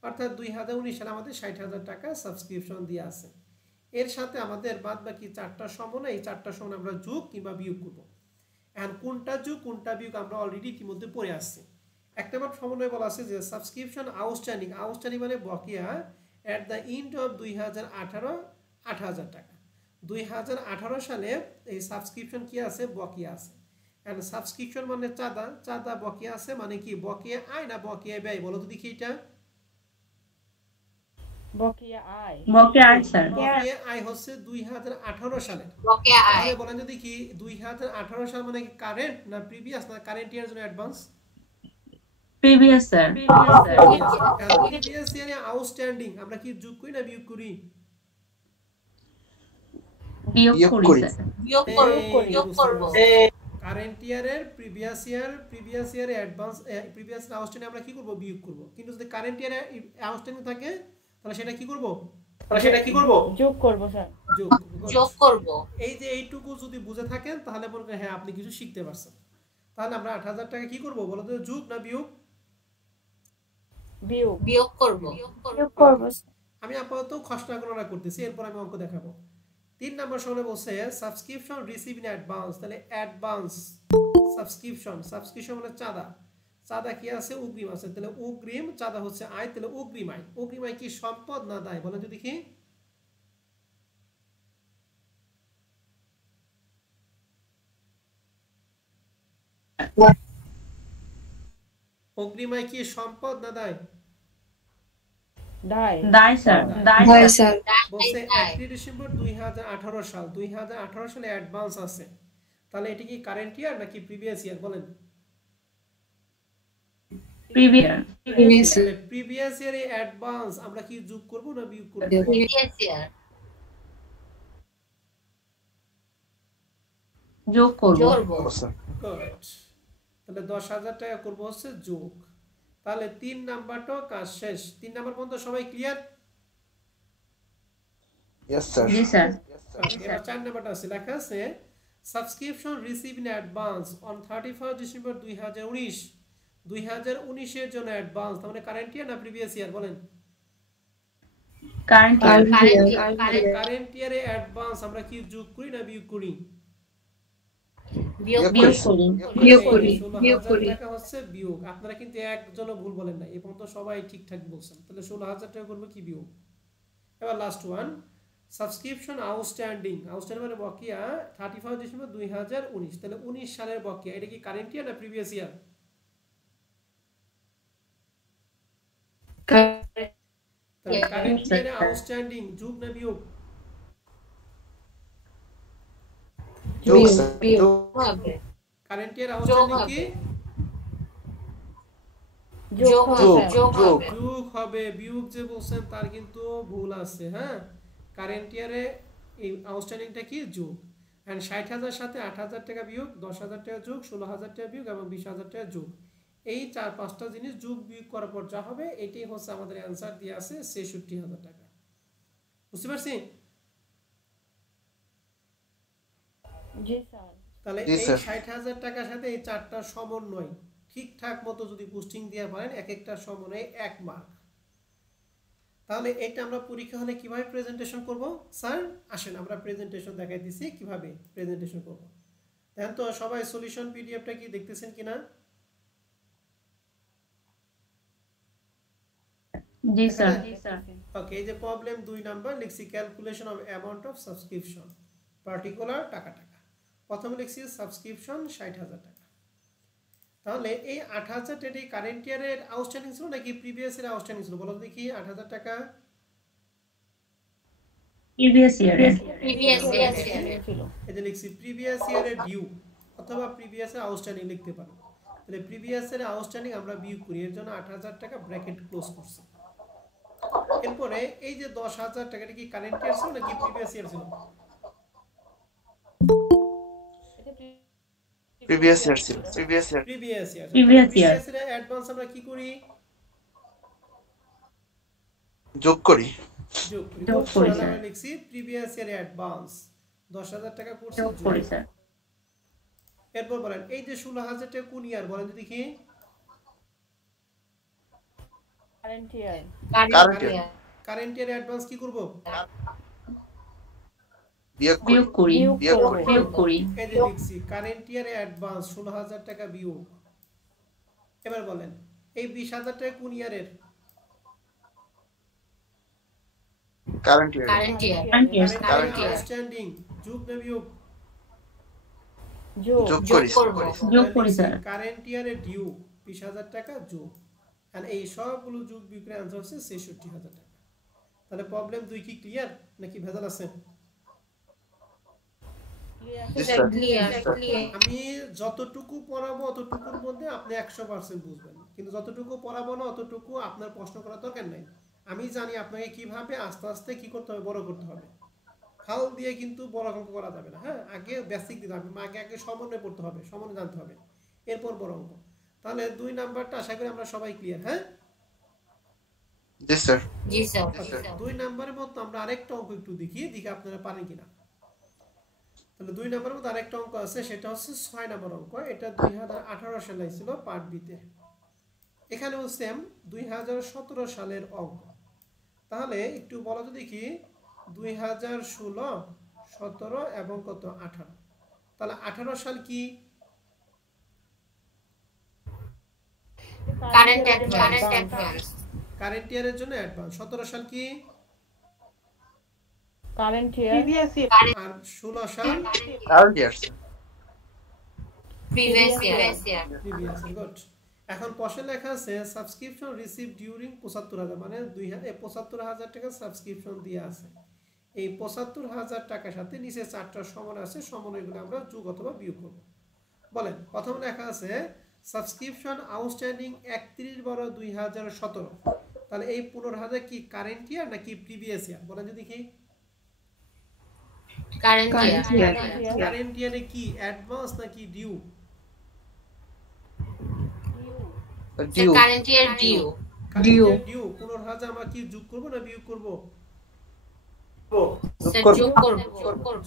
অর্থাৎ 2019 সালে আমাদের 60,000 টাকা সাবস্ক্রিপশন দিয়ে আছে। এর সাথে আমাদের বাদ বাকি 4টা সমন্বয়, এই 4টা সমন্বয় আমরা যোগ কিংবা বিয়োগ করব। এখন কোনটা যোগ কোনটা বিয়োগ আমরা অলরেডি ইতিমধ্যে পড়ে আসছি। একটা বার সমন্বয় বলা আছে যে সাবস্ক্রিপশন আউটস্ট্যান্ডিং। আউটস্ট্যান্ডিং মানে বকেয়া এট দ্য এন্ড অফ 2018 8,000 টাকা। 2018 সালে এই সাবস্ক্রিপশন কি আছে? বকেয়া আছে। এন্ড সাবস্ক্রিপশন মানে চাঁদা। চাঁদা বকেয়া আছে মানে কি? বকেয়া আয় না বকেয়া ব্যয় বলো তো দেখি? এটা বকেয়া আয়। বকেয়া আয় স্যার। বকেয়া আয় হচ্ছে 2018 সালে। বকেয়া আয়। তাহলে বলেন যদি কি 2018 সাল মানে কি কারেন্ট না প্রিভিয়াস না কারেন্ট ইয়ার জন্য অ্যাডভান্স? Previous sir. প্রিভিয়াস ইয়ারে আউটস্ট্যান্ডিং আমরা কি যোগ করি না বিয়োগ করি? বিয়োগ করি স্যার। বিয়োগ করব। কারেন্ট ইয়ারের প্রিভিয়াস ইয়ারে অ্যাডভান্স প্রিভিয়াস আউটস্ট্যান্ডিং আমরা কি করব? বিয়োগ করব। কিন্তু যদি কারেন্ট ইয়ারে আউটস্ট্যান্ডিং থাকে তাহলে সেটা কি করব? যোগ করব স্যার। যোগ করব। এই যে এইটুকু যদি বুঝে থাকেন তাহলে মনে করেন হ্যাঁ আপনি কিছু শিখতে পারছেন। তাহলে আমরা 8,000 টাকা কি করব বলো তো? যোগ না বিয়োগ? বিয়োগ করব। আমি আপাতত খসড়া গণনা করতেছি, এরপর আমি অঙ্ক দেখাবো। 3 নম্বর সময় বলছে সাবস্ক্রিপশন রিসিভ ইন অ্যাডভান্স। তাহলে অ্যাডভান্স সাবস্ক্রিপশন মানে চাঁদা। চাঁদা কি আছে? অগ্রিম আছে। তাহলে অগ্রিম চাঁদা হচ্ছে আয়। তাহলে অগ্রিম আয়। অগ্রিম আয় কি সম্পদ না দায় বলেন তো দেখি? অগ্রিম আয় কি সম্পদ না দায়? দায় স্যার। বলছে 1 ডিসেম্বর 2018 সাল। 2018 সালে অ্যাডভান্স আছে। তাহলে এটা কি কারেন্ট ইয়ার নাকি প্রিভিয়াস ইয়ার বলেন? প্রিভিয়াস তাহলে প্রিভিয়াস ইয়ারে অ্যাডভান্স আমরা কি যোগ করব না বিয়োগ করব? যোগ করব। গুড। তাহলে 10,000 টাকা করব হচ্ছে যোগ। তাহলে 3 নাম্বারটাও কাজ শেষ। 3 নাম্বার পর্যন্ত সবাই ক্লিয়ার? Yes sir. জি স্যার। এবার 4 নাম্বারটা আছে, লেখা আছে subscription receive in advance on 31 December 2019। 2019 এর জন্য অ্যাডভান্স, তার মানে কারেন্ট ইয়ার না প্রিভিয়াস ইয়ার বলেন? কারেন্ট কারেন্ট ইয়ারে অ্যাডভান্স আমরা কি যোগ করি না বিয়োগ করি? বিয়োগ করি। 16,000 টাকা হচ্ছে বিয়োগ। আপনারা কিন্তু একজনও ভুল বলেন না, এই পর্যন্ত সবাই ঠিকঠাক বলছেন। তাহলে 16,000 টাকা করবো কি বিয়োগ। এবার লাস্ট ওয়ান, সাবস্ক্রিপশন আউটস্ট্যান্ডিং মানে বকেয়া 31 ডিসেম্বর 2019। তাহলে 19 সালের বকেয়া, এটা কি কারেন্ট ইয়ার না প্রিভিয়াস ইয়ার? তাহলে কারেন্ট ইয়ারে আউটস্ট্যান্ডিং যোগ না বিয়োগ? কারেন্ট ইয়ার আউটস্ট্যান্ডিং কি যোগ হবে। বিয়োগ যে বলছেন তার কিন্তু ভুল আছে। হ্যাঁ, কারেন্ট ইয়ারে এই আউটস্ট্যান্ডিংটা কি যোগ। এন্ড 60,000 সাথে 8,000 টাকা বিয়োগ, 10,000 টাকা যোগ, 16,000 টাকা বিয়োগ এবং 20,000 টাকা যোগ। এই 4-5টা জিনিস যোগ বিয়োগ করার পর যা হবে এটাই হচ্ছে আমাদের অ্যানসার দিয়ে আছে 66,000 টাকা। বুঝতে পারছি? জি স্যার। তাহলে এই 60,000 টাকার সাথে এই 4টার সমন্বয় ঠিকঠাক মতো যদি পোস্টিং দিয়ে পারেন, এক একটা সমন্বয়ে 1 মার্ক। তাহলে এটা আমরা পরীক্ষা হলে কিভাবে প্রেজেন্টেশন করব? স্যার আসেন আমরা প্রেজেন্টেশন দেখাই দিছি কিভাবে প্রেজেন্টেশন করব। দেখেন তো সবাই সলিউশন পিডিএফটা কি দেখতেছেন কিনা? জি স্যার। ওকে, এই যে প্রবলেম 2 নাম্বার লিখছি calculation of amount of subscription particular টাকা। প্রথমে লিখছি সাবস্ক্রিপশন 60,000 টাকা। তাহলে এই 8,000 টাকা কারেন্ট ইয়ারের আউটস্ট্যান্ডিং ছিল নাকি প্রিভিয়াস ইয়ারের আউটস্ট্যান্ডিং ছিল বলো দেখি? 8,000 টাকা প্রিভিয়াস ইয়ার ছিল। এটা লিখছি প্রিভিয়াস ইয়ারের ডিউ অথবা প্রিভিয়াস এর আউটস্ট্যান্ডিং লিখতে পারো। তাহলে প্রিভিয়াস এর আউটস্ট্যান্ডিং আমরা বিয়োগ করি, এর জন্য 8,000 টাকা ব্র্যাকেট ক্লোজ করছি। এরপরে এই যে 10,000 টাকাটা কি কারেন্ট ইয়ার ছিল নাকি প্রিভিয়াস ইয়ার ছিল? প্রিভিয়াস ইয়ার ছিল। Previous year. প্রিভিয়াস এর অ্যাডভান্স আমরা কি করি? যোগ করি। আমরা লিখছি প্রিভিয়াস ইয়ার অ্যাডভান্স 10,000 টাকা করছি যোগ করি স্যার। এরপর বলেন এই যে 16,000 টাকা কোন ইয়ার বলেন দেখি? Current year. Current year advance কি করব? বিয়োগ করি। এই যে লিখছি কারেন্ট ইয়ারে অ্যাডভান্স 16,000 টাকা বিয়োগ। এবার বলেন এই 20,000 টাকা কোন ইয়ারের? Current year. আউটস্ট্যান্ডিং যোগ না বিয়োগ? যোগ করি স্যার। কারেন্ট ইয়ারে ডিউ 20,000 টাকা যোগ, আর এই সবগুলো যোগ বিয়োগ করে आंसर হচ্ছে 66,000 টাকা। তাহলে প্রবলেম 2 কি ক্লিয়ার নাকি ভেজাল আছে? আমি যতটুকু পড়াবো অতটুকুর মধ্যে আপনি 100% বুঝবেন, কিন্তু যতটুকু পড়াবো না অতটুকু আপনার প্রশ্ন করার দরকার নাই। আমি জানি আপনাকে কিভাবে আস্তে আস্তে কি করতে হবে, বড় করতে হবে। ফাল দিয়ে কিন্তু বড় অঙ্ক করা যাবে না। হ্যাঁ, আগে বেসিক দিতে হবে, আগে সমন্বয় পড়তে হবে, সমন্বয় জানতে হবে, এরপর বড় অঙ্ক। তাহলে 2 নাম্বারটা আশা করি আমরা সবাই ক্লিয়ার। হ্যাঁ জি স্যার। 2 নাম্বারের মতো আমরা আরেকটা অঙ্ক একটু দেখি আপনারা পারেন কিনা। তাহলে 2 নাম্বারের মধ্যে আরেকটা অঙ্ক আছে, সেটা হচ্ছে 6 নাম্বার অঙ্ক। এটা 2018 সালে ছিল পার্ট বি তে। এখানেও সেম 2017 সালের অঙ্ক। তাহলে একটু বলো তো দেখি 2016, 17 এবং কত 18। তাহলে 18 সাল কি? কারেন্ট ইয়ারের জন্য অ্যাডভান্স। 17 সাল কি? Current year. Previous year. আর 16 সাল কারেন্ট ইয়ার। Previous year. Previous year. Good. এখন প্রশ্নে লেখা আছে সাবস্ক্রিপশন রিসিভ ডিউরিং 75,000, মানে 75,000 টাকা সাবস্ক্রিপশন দিয়ে আছে। এই 75,000 টাকার সাথে নিচে 4টা সমান আছে, সমন্বয়গুলো আমরা যোগ অথবা বিয়োগ করব। বলেন প্রথমে লেখা আছে সাবস্ক্রিপশন আউটস্ট্যান্ডিং 31/12/2017, তাহলে এই 15,000 কি কারেন্ট ইয়ার নাকি প্রিভিয়াস ইয়ার বলেন যদি কি? কারেন্ট ইয়ার কারেন্ট ইয়ারে কি অ্যাডভান্স নাকি due? Due current year due due 15,000 আমরা কি যোগ করব না বিয়োগ করব? স্যার যোগ করব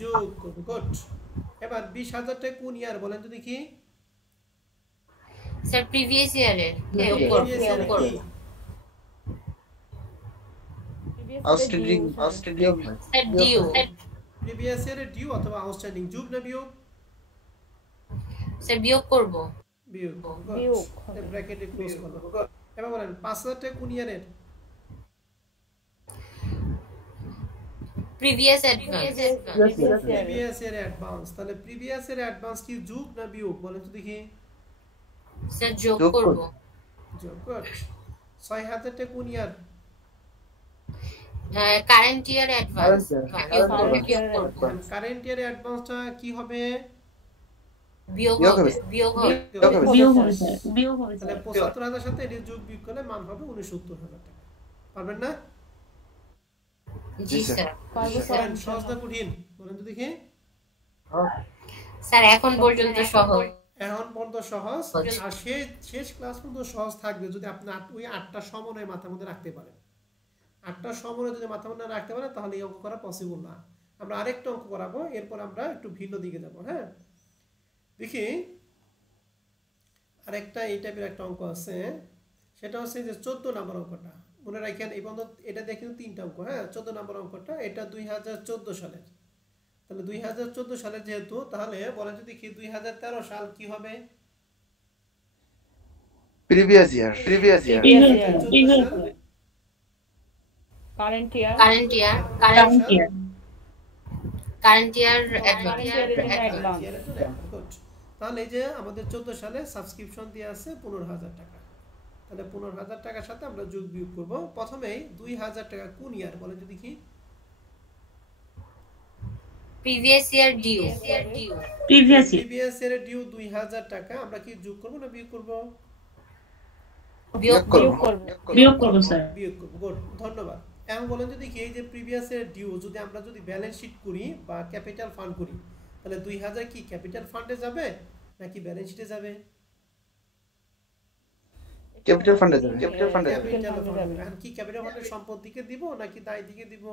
যোগ করব। গুড। এবার 20,000 টাকা কোন ইয়ার বলেন তো দেখি? স্যার প্রিভিয়াস ইয়ারের যোগ করব যোগ করব আউটস্ট্যান্ডিং স্যার ডিউ প্রিভিয়াস ইয়ারে ডিউ অথবা আউটস্ট্যান্ডিং, যোগ না বিয়োগ? স্যার বিয়োগ করব বিয়োগ। বিয়োগ গুড। ব্র্যাকেটে ক্লোজ করব। এবার বলেন 5,000 টাকা কোন ইয়ারের? প্রিভিয়াস অ্যাডভান্স প্রিভিয়াস ইয়ারে অ্যাডভান্স, তাহলে প্রিভিয়াস ইয়ারে অ্যাডভান্স কি যোগ না বিয়োগ বলেন তো দেখি? স্যার যোগ করব যোগ। গুড। 6,000 টাকা কোন ইয়ার? কারেন্ট ইয়ার অ্যাডভান্স কারেন্ট ইয়ারে অ্যাডভান্সটা কি হবে? বিয়োগ হবে বিয়োগ হবে স্যার, বিয়োগ হবে তাহলে স্যার। 75,000 সাথে এর যোগ বিয়োগ করলে মান হবে 69,000 টাকা। পারবেন না? জি স্যার পারবো করেন, স্যার। সহজ না কঠিন বলেন তো দেখি? স্যার এখন পর্যন্ত সহজ এখন পর্যন্ত সহজ, আর শেষ ক্লাস পর্যন্ত সহজ থাকবে যদি আপনি ওই 8টা সমন্বয় মাথার মধ্যে রাখতে পারেন। 8টা সমন্বয় যদি মাথার মধ্যে রাখতে পারেন তাহলে এই অঙ্ক করা পসিবল না। আমরা আরেকটা অঙ্ক করাবো, এরপর আমরা একটু ভিন্ন দিকে যাব। হ্যাঁ, দেখি আরেকটা এই টাইপের একটা অঙ্ক আছে, সেটা হচ্ছে যে 14 নম্বর অঙ্কটা মনে রাখেন। এই পর্যন্ত এটা দেখেন 3টা অঙ্ক। হ্যাঁ, 14 নম্বর অঙ্কটা এটা 2014 সালের। তাহলে 2014 সালের যেহেতু, তাহলে বলেন যদি কি 2013 সাল কি হবে? Previous year current year current year advance Good. তাহলে এই যে আমাদের 14 সালে সাবস্ক্রিপশন দিয়ে আছে 15,000 টাকা, তাহলে 15,000 টাকার সাথে আমরা যোগ বিয়োগ করব। প্রথমেই 2,000 টাকা কোন ইয়ার বলেন যদি কি? Previous year due previous year previous ইয়ারের ডিউ 2,000 টাকা, আমরা কি যোগ করব না বিয়োগ করব? বিয়োগ বিয়োগ করব বিয়োগ করব স্যার। বিয়োগ করব। গুড, ধন্যবাদ। এখন বলেন যদি কি এই যে প্রিভিয়াস ইয়ার ডিউ যদি আমরা যদি ব্যালেন্স শিট করি বা ক্যাপিটাল ফান্ড করি, তাহলে 2,000 কি ক্যাপিটাল ফান্ডে যাবে নাকি ব্যালেন্স শিটে যাবে? ক্যাপিটাল ফান্ডে যাবে ক্যাপিটাল ফান্ডে যাবে। এখন কি ক্যাপিটাল ফান্ডের সম্পদ দিকে দিব নাকি দায় দিকে দিব?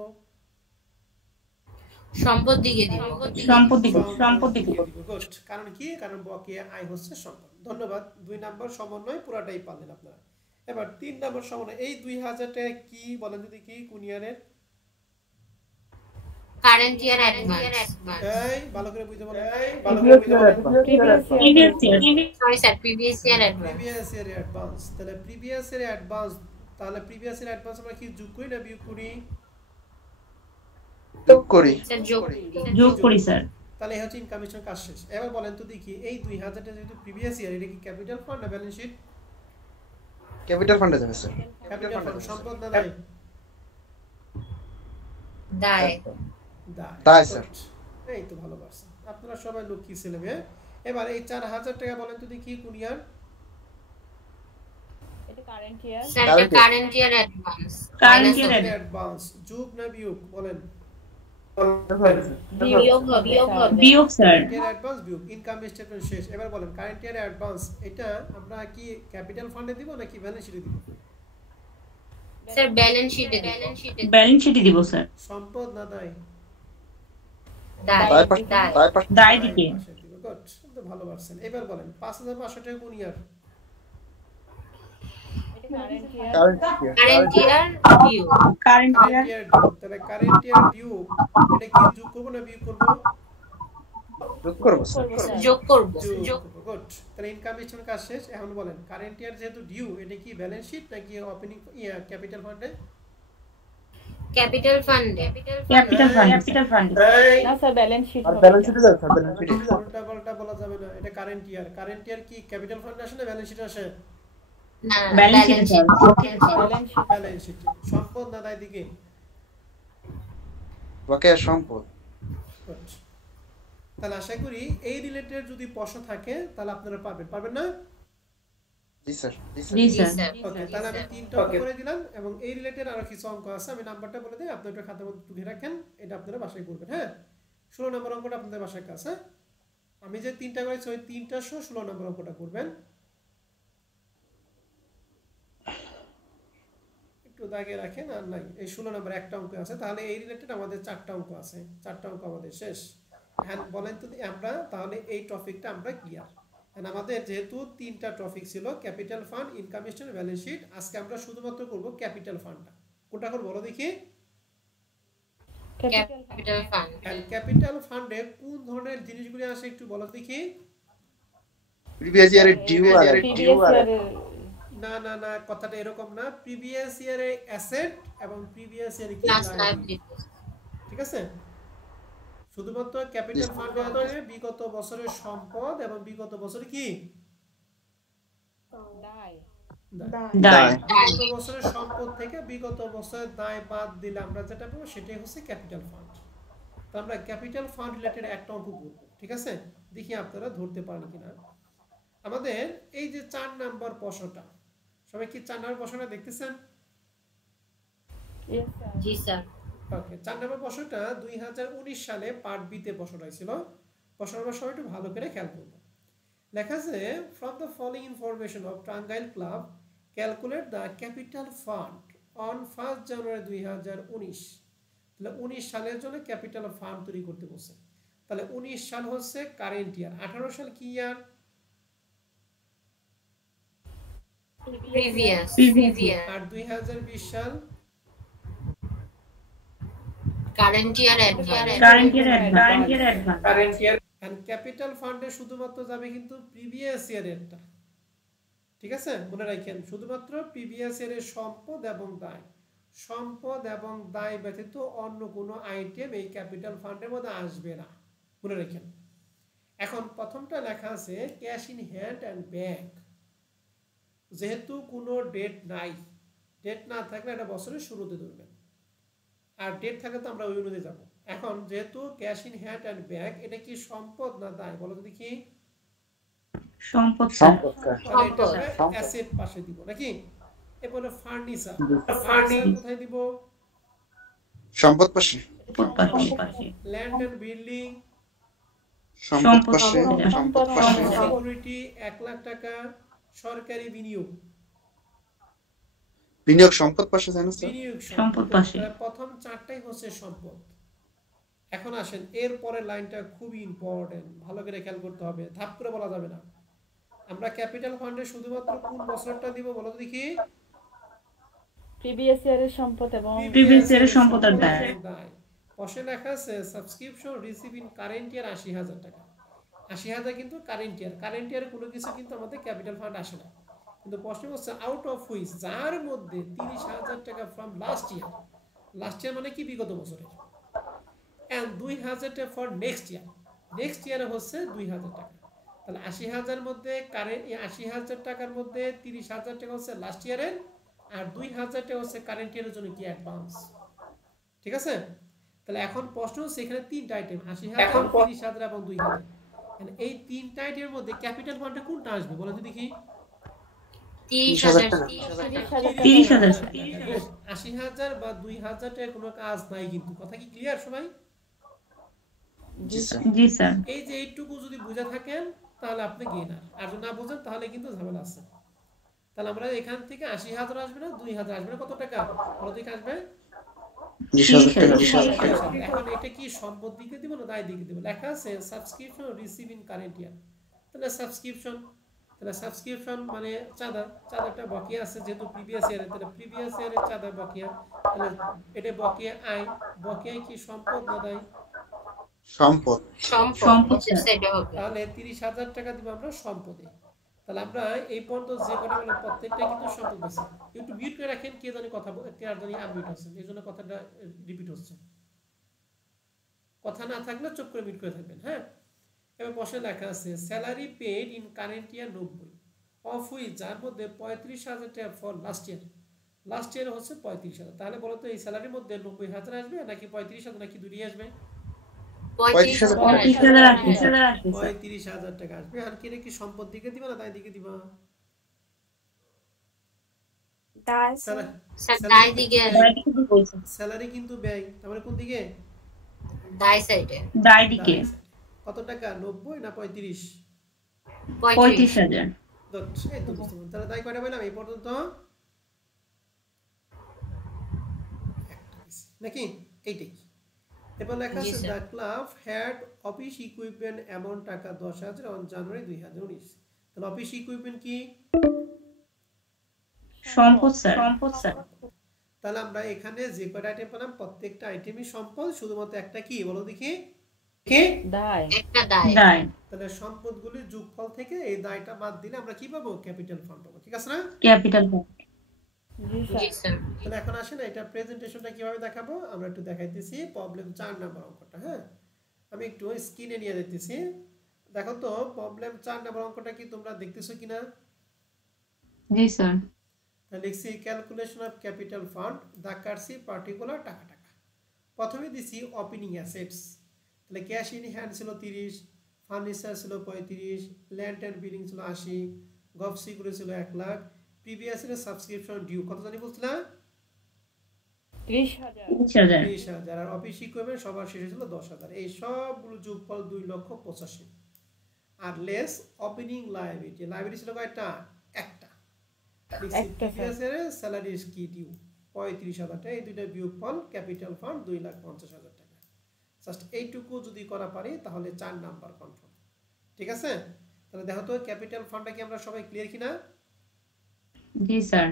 সম্পদ দিকে দিব সম্পদ দিকে গুড। কারণ কি? কারণ বকেয়া আয় হচ্ছে সম্পদ। ধন্যবাদ। 2 নাম্বার সমন্বয় পুরাটাই পারলেন আপনারা। এবার 3 নাম্বার সমন্বয়, এই 2,000 টাকা কি বলেন যদি কি কোন ইয়ারের? কারেন্ট ইয়ার অ্যাডভান্স এই ভালো করে বুঝতে বলেন, এই ভালো করে বুঝতে বলেন। Previous year sorry sir previous year advance previous year advance, তাহলে প্রিভিয়াস ইয়ার অ্যাডভান্স, তাহলে প্রিভিয়াস ইয়ার অ্যাডভান্স আমরা কি যোগ করি না বিয়োগ করি? যোগ করি স্যার যোগ করি স্যার। তাহলে এই হচ্ছে ইনকামেশন কাজ শেষ। এবার বলেন তো দেখি এই 2,000 টা যেহেতু প্রিভিয়াস ইয়ার, এটা কি ক্যাপিটাল ফান্ড না ব্যালেন্স শিট? ক্যাপিটাল ফান্ডে যাবে স্যার ক্যাপিটাল ফান্ড। সম্পদ না দায়? দায় দায় স্যার। এই তো ভালো পারছেন আপনারা সবাই, লক্ষ্মী ছেলে মেয়ে। এবার এই 4,000 টাকা বলেন তো দেখি কোন ইয়ার? এটা কারেন্ট ইয়ার স্যার এটা কারেন্ট ইয়ার অ্যাডভান্স অ্যাডভান্স, যোগ না বিয়োগ বলেন? বিয়োগ স্যার। কারেন্ট ইয়ার অ্যাডভান্স বিয়োগ, ইনকাম স্টেটমেন্ট শেষ। এবার বলেন কারেন্ট ইয়ার অ্যাডভান্স এটা আমরা কি ক্যাপিটাল ফান্ডে দিব নাকি ব্যালেন্স শিটে দিব? স্যার ব্যালেন্স শিটে ব্যালেন্স শিটে দিব স্যার। সম্পদ না দায়? দায় দিকে। গুড, তো ভালো পারছেন। এবার বলেন 5,500 টাকা কোন ইয়ার? এটা current year current year due current year তাহলে কারেন্ট ইয়ার ডিউ এটা কি যোগ করব না বিয়োগ করব? যোগ করব স্যার যোগ করব গুড। তাহলে ইনকাম স্টেটমেন্ট কাজ শেষ। এখন বলেন কারেন্ট ইয়ার যেহেতু ডিউ, এটা কি ব্যালেন্স শিট নাকি ওপেনিং ক্যাপিটাল ফান্ডে? ক্যাপিটাল ফান্ডে ক্যাপিটাল ফান্ড। না স্যার ব্যালেন্স শিট আর ব্যালেন্স শিটে যাবে স্যার ব্যালেন্স শিটে উল্টা পাল্টা বলা যাবে না। এটা কারেন্ট ইয়ার কি ক্যাপিটাল ফান্ডে আসে না ব্যালেন্স শিটে আসে? না ব্যালেন্স শিটে স্যার। ব্যালেন্স শিটে। সম্পদ না দায় দিকে? বকেয়া সম্পদ। Good. তাহলে আশা করি এই রিলেটেড যদি প্রশ্ন থাকে তাহলে আপনারা পারবেন না? জি স্যার জি জি স্যার স্যার ওকে, তাহলে আমি 3টা অঙ্ক করে দিলাম এবং এই রিলেটেড আরো কিছু অঙ্ক আছে, আমি নাম্বারটা বলে দিই, আপনি ওটা খাতার মধ্যে তুলে রাখেন, এটা আপনারা বাসায় করবেন। হ্যাঁ, 16 নম্বর অঙ্কটা আপনাদের বাসায় কাছে, আমি যে 3টা করেছি ওই 3টা সহ 16 নম্বর অঙ্কটা করবেন। একটু দাগে রাখেন, আর নাই এই 16 নম্বর একটা অঙ্ক আছে, তাহলে এই রিলেটেড আমাদের 4টা অঙ্ক আছে, 4টা অঙ্ক আমাদের শেষ। হ্যাঁ বলেন তো আমরা তাহলে এই টপিকটা আমরা ক্লিয়ার। আমাদের যেহেতু 3টা টপিক ছিল, capital fund, income statement, balance sheet, আজকে আমরা শুধুমাত্র করব ক্যাপিটাল ফান্ডটা। কোনটা করব বলো দেখি? Capital fund. এন্ড ক্যাপিটাল ফান্ডে কোন ধরনের জিনিসগুলি আসে একটু বলো দেখি। প্রিভিয়াস ইয়ারের ডিউ আর প্রিভিয়াস ইয়ারের না না না, কথাটা এরকম না, প্রিভিয়াস ইয়ারে অ্যাসেট এবং প্রিভিয়াস ইয়ারে কি প্লাস লায়াবিলিটি, লাইবিলিটি। ঠিক আছে? শুধুমাত্র ক্যাপিটাল ফান্ডে আছে বিগত বছরের সম্পদ এবং বিগত বছরে কি দায় দায় বিগত বছরের সম্পদ থেকে বিগত বছরের দায় বাদ দিলে আমরা যেটা পাবো সেটাই হচ্ছে ক্যাপিটাল ফান্ড। তো আমরা ক্যাপিটাল ফান্ড রিলেটেড একটা অঙ্ক করব, ঠিক আছে? দেখি আপনারা ধরতে পারেন কিনা। আমাদের এই যে 4 নাম্বার প্রশ্নটা, সবাই কি 4 নাম্বার প্রশ্নটা দেখতেছেন? ইয়েস স্যার জি স্যার। ওকে, 4 নম্বর প্রশ্নটা 2019 সালে পার্ট বি তে প্রশ্নটা ছিল। প্রশ্নটা সবাই একটু ভালো করে খেয়াল করব। লেখা আছে from the following information of Tangail club calculate the capital fund on 1 জানুয়ারি 2019। তাহলে 19 সালের জন্য ক্যাপিটাল ফান্ড তৈরি করতে বলছে। তাহলে 19 সাল হচ্ছে কারেন্ট ইয়ার, 18 সাল কি ইয়ার? প্রিভিয়াস। আর 2020 সাল current year advance. Current year advance and capital ফান্ডে শুধুমাত্র যাবে কিন্তু প্রিভিয়াস ইয়ারেরটা, ঠিক আছে? মনে রাখেন শুধুমাত্র প্রিভিয়াস ইয়ারের সম্পদ এবং দায়, সম্পদ এবং দায় ব্যতীত অন্য কোনো আইটেম এই ক্যাপিটাল ফান্ডের মধ্যে আসবে না, মনে রাখেন। এখন প্রথমটা লেখা আছে cash in hand and bank, যেহেতু কোনো ডেট নাই, ডেট না থাকলে এটা বছরের শুরুতে ধরবেন, আর ডেট থাকলে তো আমরা ওই অনুযায়ী যাবো। এখন যেহেতু cash in hand and bank, এটা কি সম্পদ না দায় বলো তো দেখি? সম্পদ সম্পদ স্যার। তাহলে এটা আমরা অ্যাসেট পাশে দিব নাকি? এরপরে ফার্নিচার, কোথায় দিব? সম্পদ পাশে। ল্যান্ড এন্ড বিল্ডিং, সম্পদ পাশে। সম্পদ পাশে। সিকিউরিটি 1 লাখ টাকা, সরকারি বিনিয়োগ, বিনিয়োগ সম্পদ পাশে জানো স্যার? বিনিয়োগ সম্পদ পাশে। তাহলে প্রথম 4টাই হচ্ছে সম্পদ। এখন আসেন এর পরের লাইনটা খুবই ইম্পর্টেন্ট, ভালো করে খেয়াল করতে হবে, ধাপ করে বলা যাবে না। আমরা ক্যাপিটাল ফান্ডে শুধুমাত্র কোন বছরটা দিব বলো তো দেখি? প্রিভিয়াস ইয়ারের সম্পদ এবং প্রিভিয়াস ইয়ারের সম্পদ আর দায়। পাশে লেখা আছে সাবস্ক্রিপশন রিসিভ ইন কারেন্ট ইয়ার 80,000 টাকা। 80,000 কিন্তু কারেন্ট ইয়ার, কারেন্ট ইয়ারে কোনো কিছু কিন্তু আমাদের ক্যাপিটাল ফান্ড আসে না। কিন্তু প্রশ্ন হচ্ছে আউট অফ হুইচ, যার মধ্যে 30,000 টাকা ফ্রম লাস্ট ইয়ার, লাস্ট ইয়ার মানে কি বিগত বছরের, এন্ড 2,000 টাকা ফর নেক্সট ইয়ার, নেক্সট ইয়ারে হচ্ছে 2,000 টাকা। তাহলে 80,000 মধ্যে কারেন্ট 80,000 টাকার মধ্যে 30,000 টাকা হচ্ছে লাস্ট ইয়ারের, আর 2,000 টাকা হচ্ছে কারেন্ট ইয়ারের জন্য কি অ্যাডভান্স, ঠিক আছে? তাহলে এখন প্রশ্ন হচ্ছে এখানে 3টা আইটেম, 80,000, 30,000 এবং 2,000। এই 3টা আইটেমের মধ্যে ক্যাপিটাল ফান্ডে কোনটা আসবে বলো তো দেখি? 30,000 টাকা। 30,000 80,000 বা 2,000 টাকা কোনো কাজ নাই কিন্তু, কথা কি ক্লিয়ার সবাই? জি স্যার। জি স্যার এই যে এইটুকু যদি বুঝে থাকেন তাহলে আপনি গেইনার, আর যদি না বুঝেন তাহলে কিন্তু ঝামেলা আছে। তাহলে আমরা এখান থেকে 80,000 আসবে না, 2,000 আসবে না, কত টাকা বলো দেখে আসবে? 20,000 টাকা। 20,000 টাকা। এখন এটা কি সম্পদ দিকে দিব না দায় দিকে দিব? লেখা আছে subscription receive in current year, তাহলে সাবস্ক্রিপশন, তাহলে সাবস্ক্রিপশন মানে চাঁদা, চাঁদাটা বকেয়া আছে যেহেতু প্রিভিয়াস ইয়ারে, তাহলে প্রিভিয়াস ইয়ারের চাঁদা বকেয়া, তাহলে এটা বকেয়া আয়, বকেয়া কি সম্পদ না দায়? সম্পদ। সম্পদ সেটা হবে। তাহলে 30,000 টাকা দিব আমরা সম্পদে। তাহলে আমরা এই পর্যন্ত যে কথা বললাম প্রত্যেকটা কিন্তু সম্পদ আছে। একটু মিউট করে রাখেন, কে জানি কথা কে আর জানি আনমিউট আছে, এই জন্য কথাটা রিপিট হচ্ছে। কথা না থাকলে চুপ করে মিউট করে থাকবেন। হ্যাঁ, এবার পাশে লেখা আছে salary paid in current year 90, of which যার মধ্যে 35,000 টাকা for last year, last year হচ্ছে 35,000। তাহলে বলো তো এই স্যালারির মধ্যে 90,000 আসবে নাকি 35,000 নাকি দুটোই আসবে? 35,000 35,000 টাকা আসবে। আর কি কি সম্পদ দিকে দিবা না দায় দিকে দিবা? দায় স্যালা- স্যার স্যালারি দায় দিকে দায় দিকে কি বলছে? স্যালারি কিন্তু ব্যয়, তার মানে কোন দিকে? দায় সাইডে দায় দিকে দায় side। কত টাকা? 90 না 35? 35,000। Good, এই তো বুঝতে পারলাম। তাহলে দায় কয়টা পেলাম এই পর্যন্ত? একটা পেয়েছি। নাকি এইটাই। এরপর লেখা জি আছে sir. The club had office equipment amount টাকা 10,000 অন জানুয়ারি 2019। তাহলে অফিস ইকুইপমেন্ট কি? সম্পদ স্যার। তাহলে আমরা এখানে যে কয়টা আইটেম পেলাম প্রত্যেকটা আইটেমই সম্পদ, শুধুমাত্র একটা কি বলো দেখি? কি? দায় একটা দায় দায় তাহলে সম্পদগুলির যোগফল থেকে এই দায়টা বাদ দিলে আমরা কি পাবো? ক্যাপিটাল ফান্ড পাবো। ঠিক আছে না? Capital fund. জি জি স্যার স্যার তাহলে এখন আসেন এটা প্রেজেন্টেশনটা কিভাবে দেখাবো আমরা একটু দেখাইতেছি। প্রবলেম 4 নাম্বার অঙ্কটা, হ্যাঁ আমি একটু স্ক্রিনে নিয়ে দিতেছি। দেখো তো প্রবলেম 4 নাম্বার অঙ্কটা কি তোমরা দেখতেছো কিনা? জি স্যার। তাহলে লিখছি ক্যালকুলেশন অফ ক্যাপিটাল ফান্ড দা কারসি পার্টিকুলার টাকা টাকা। প্রথমে দিছি ওপেনিং অ্যাসেটস, তাহলে ক্যাশ ইন হ্যান্ড ছিল 30, ফার্নিচার ছিল 35, ল্যান্ড অ্যান্ড বিল্ডিং ছিল 80, গভ সিকিউরিটি ছিল 1 lakh, previous year subscription due কত জানি বলছিলাম? 30,000 30,000। 30,000। আর অফিস ইকুইপমেন্ট সবার শেষে ছিল 10,000। এই সবগুলো যোগফল 2,85,000। আর লেস ওপেনিং লায়াবিলিটি, লায়াবিলিটি ছিল কয়টা? একটা। প্রিভিয়াস ইয়ারের স্যালারি কি ডিউ 35,000 টাকা। এই দুইটা বিয়োগফল ক্যাপিটাল ফান্ড 2,50,000 টাকা। জাস্ট এইটুকু যদি করা পারি তাহলে 4 নাম্বার কনফার্ম। ঠিক আছে? তাহলে দেখো তো ক্যাপিটাল ফান্ডটা কি আমরা সবাই ক্লিয়ার কিনা? জি স্যার।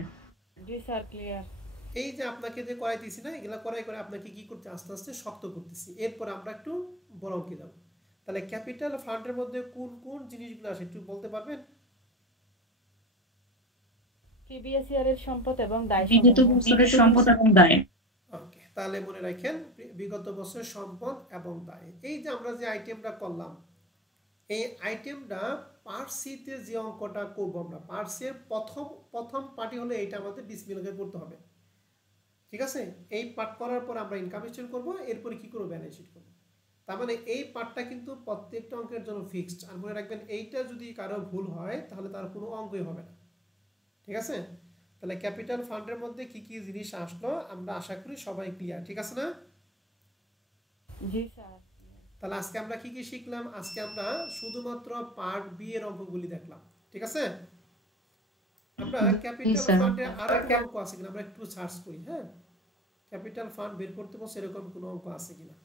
জি স্যার ক্লিয়ার এই যে আপনাকে যে করাইতেছি না, এগুলা করাই করে আপনাকে কি করতে আস্তে আস্তে শক্ত করতেছি। এরপর আমরা একটু বড় অঙ্কে যাব। তাহলে ক্যাপিটাল ফান্ডের মধ্যে কোন কোন জিনিসগুলো আসে একটু বলতে পারবেন? প্রিভিয়াস ইয়ারের সম্পদ এবং দায় বিগত বছরের সম্পদ এবং দায়। ওকে, তাহলে মনে রাখেন বিগত বছরের সম্পদ এবং দায়। এই যে আমরা যে আইটেমটা করলাম, এই আইটেমটা পার্ট সিতে যে অঙ্কটা করবো আমরা, পার্ট সি এর প্রথম পার্টি হলে এইটা আমাদের ডিসমিলকে করতে হবে। ঠিক আছে? এই পার্ট করার পর আমরা ইনকাম স্টেটমেন্ট করবো, এরপরে কি করবো? ব্যালেন্স শিট করবো। তার মানে এই পার্টটা কিন্তু প্রত্যেকটা অঙ্কের জন্য ফিক্সড। আর মনে রাখবেন এইটা যদি কারো ভুল হয় তাহলে তার কোনো অঙ্কই হবে না। ঠিক আছে? তাহলে ক্যাপিটাল ফান্ডের মধ্যে কি কি জিনিস আসলো আমরা আশা করি সবাই ক্লিয়ার। ঠিক আছে না? জি স্যার তাহলে আজকে আমরা কি কি শিখলাম? আজকে আমরা শুধুমাত্র পার্ট বি এর অঙ্কগুলি দেখলাম। ঠিক আছে? আমরা ক্যাপিটাল ফান্ডে আর একটা অঙ্ক আছে কিনা আমরা একটু সার্চ করি। হ্যাঁ, ক্যাপিটাল ফান্ড বের করতে বলছে এরকম কোনো অঙ্ক আছে কিনা।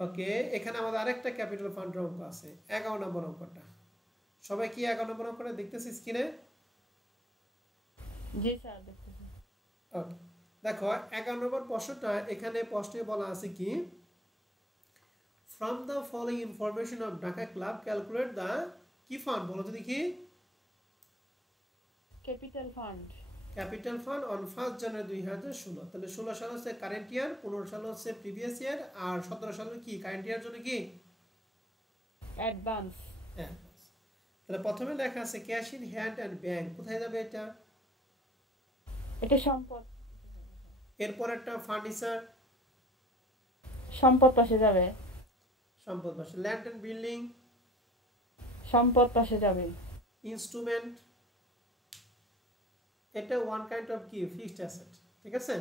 ওকে, এখানে আমাদের আরেকটা ক্যাপিটাল ফান্ডের অঙ্ক আছে, 11 নম্বর অঙ্কটা। সবাই কি 11 নম্বর অঙ্কটা দেখতেছি স্ক্রিনে? জি স্যার দেখতেছি ওকে, দেখো 11 নম্বর প্রশ্নটা, এখানে প্রশ্নে বলা আছে কি from the following information of Dhaka club calculate the কি ফান্ড বলো তো দেখি? Capital fund capital fund on 1 জানুয়ারি 2016। তাহলে 16 সাল হচ্ছে কারেন্ট ইয়ার, 15 সাল হচ্ছে প্রিভিয়াস ইয়ার, আর 17 সাল কি কারেন্ট ইয়ার জন্য কি অ্যাডভান্স তাহলে প্রথমে লেখা আছে cash in hand and bank, কোথায় যাবে এটা? এটা সম্পদ এরপর একটা ফার্নিচার, সম্পদ পাশে যাবে সম্পদ পাশে। ল্যান্ড এন্ড বিল্ডিং, সম্পদ পাশে যাবে ইনস্ট্রুমেন্ট, এটা ওয়ান কাইন্ড অফ কি ফিক্সড অ্যাসেট। ঠিক আছে?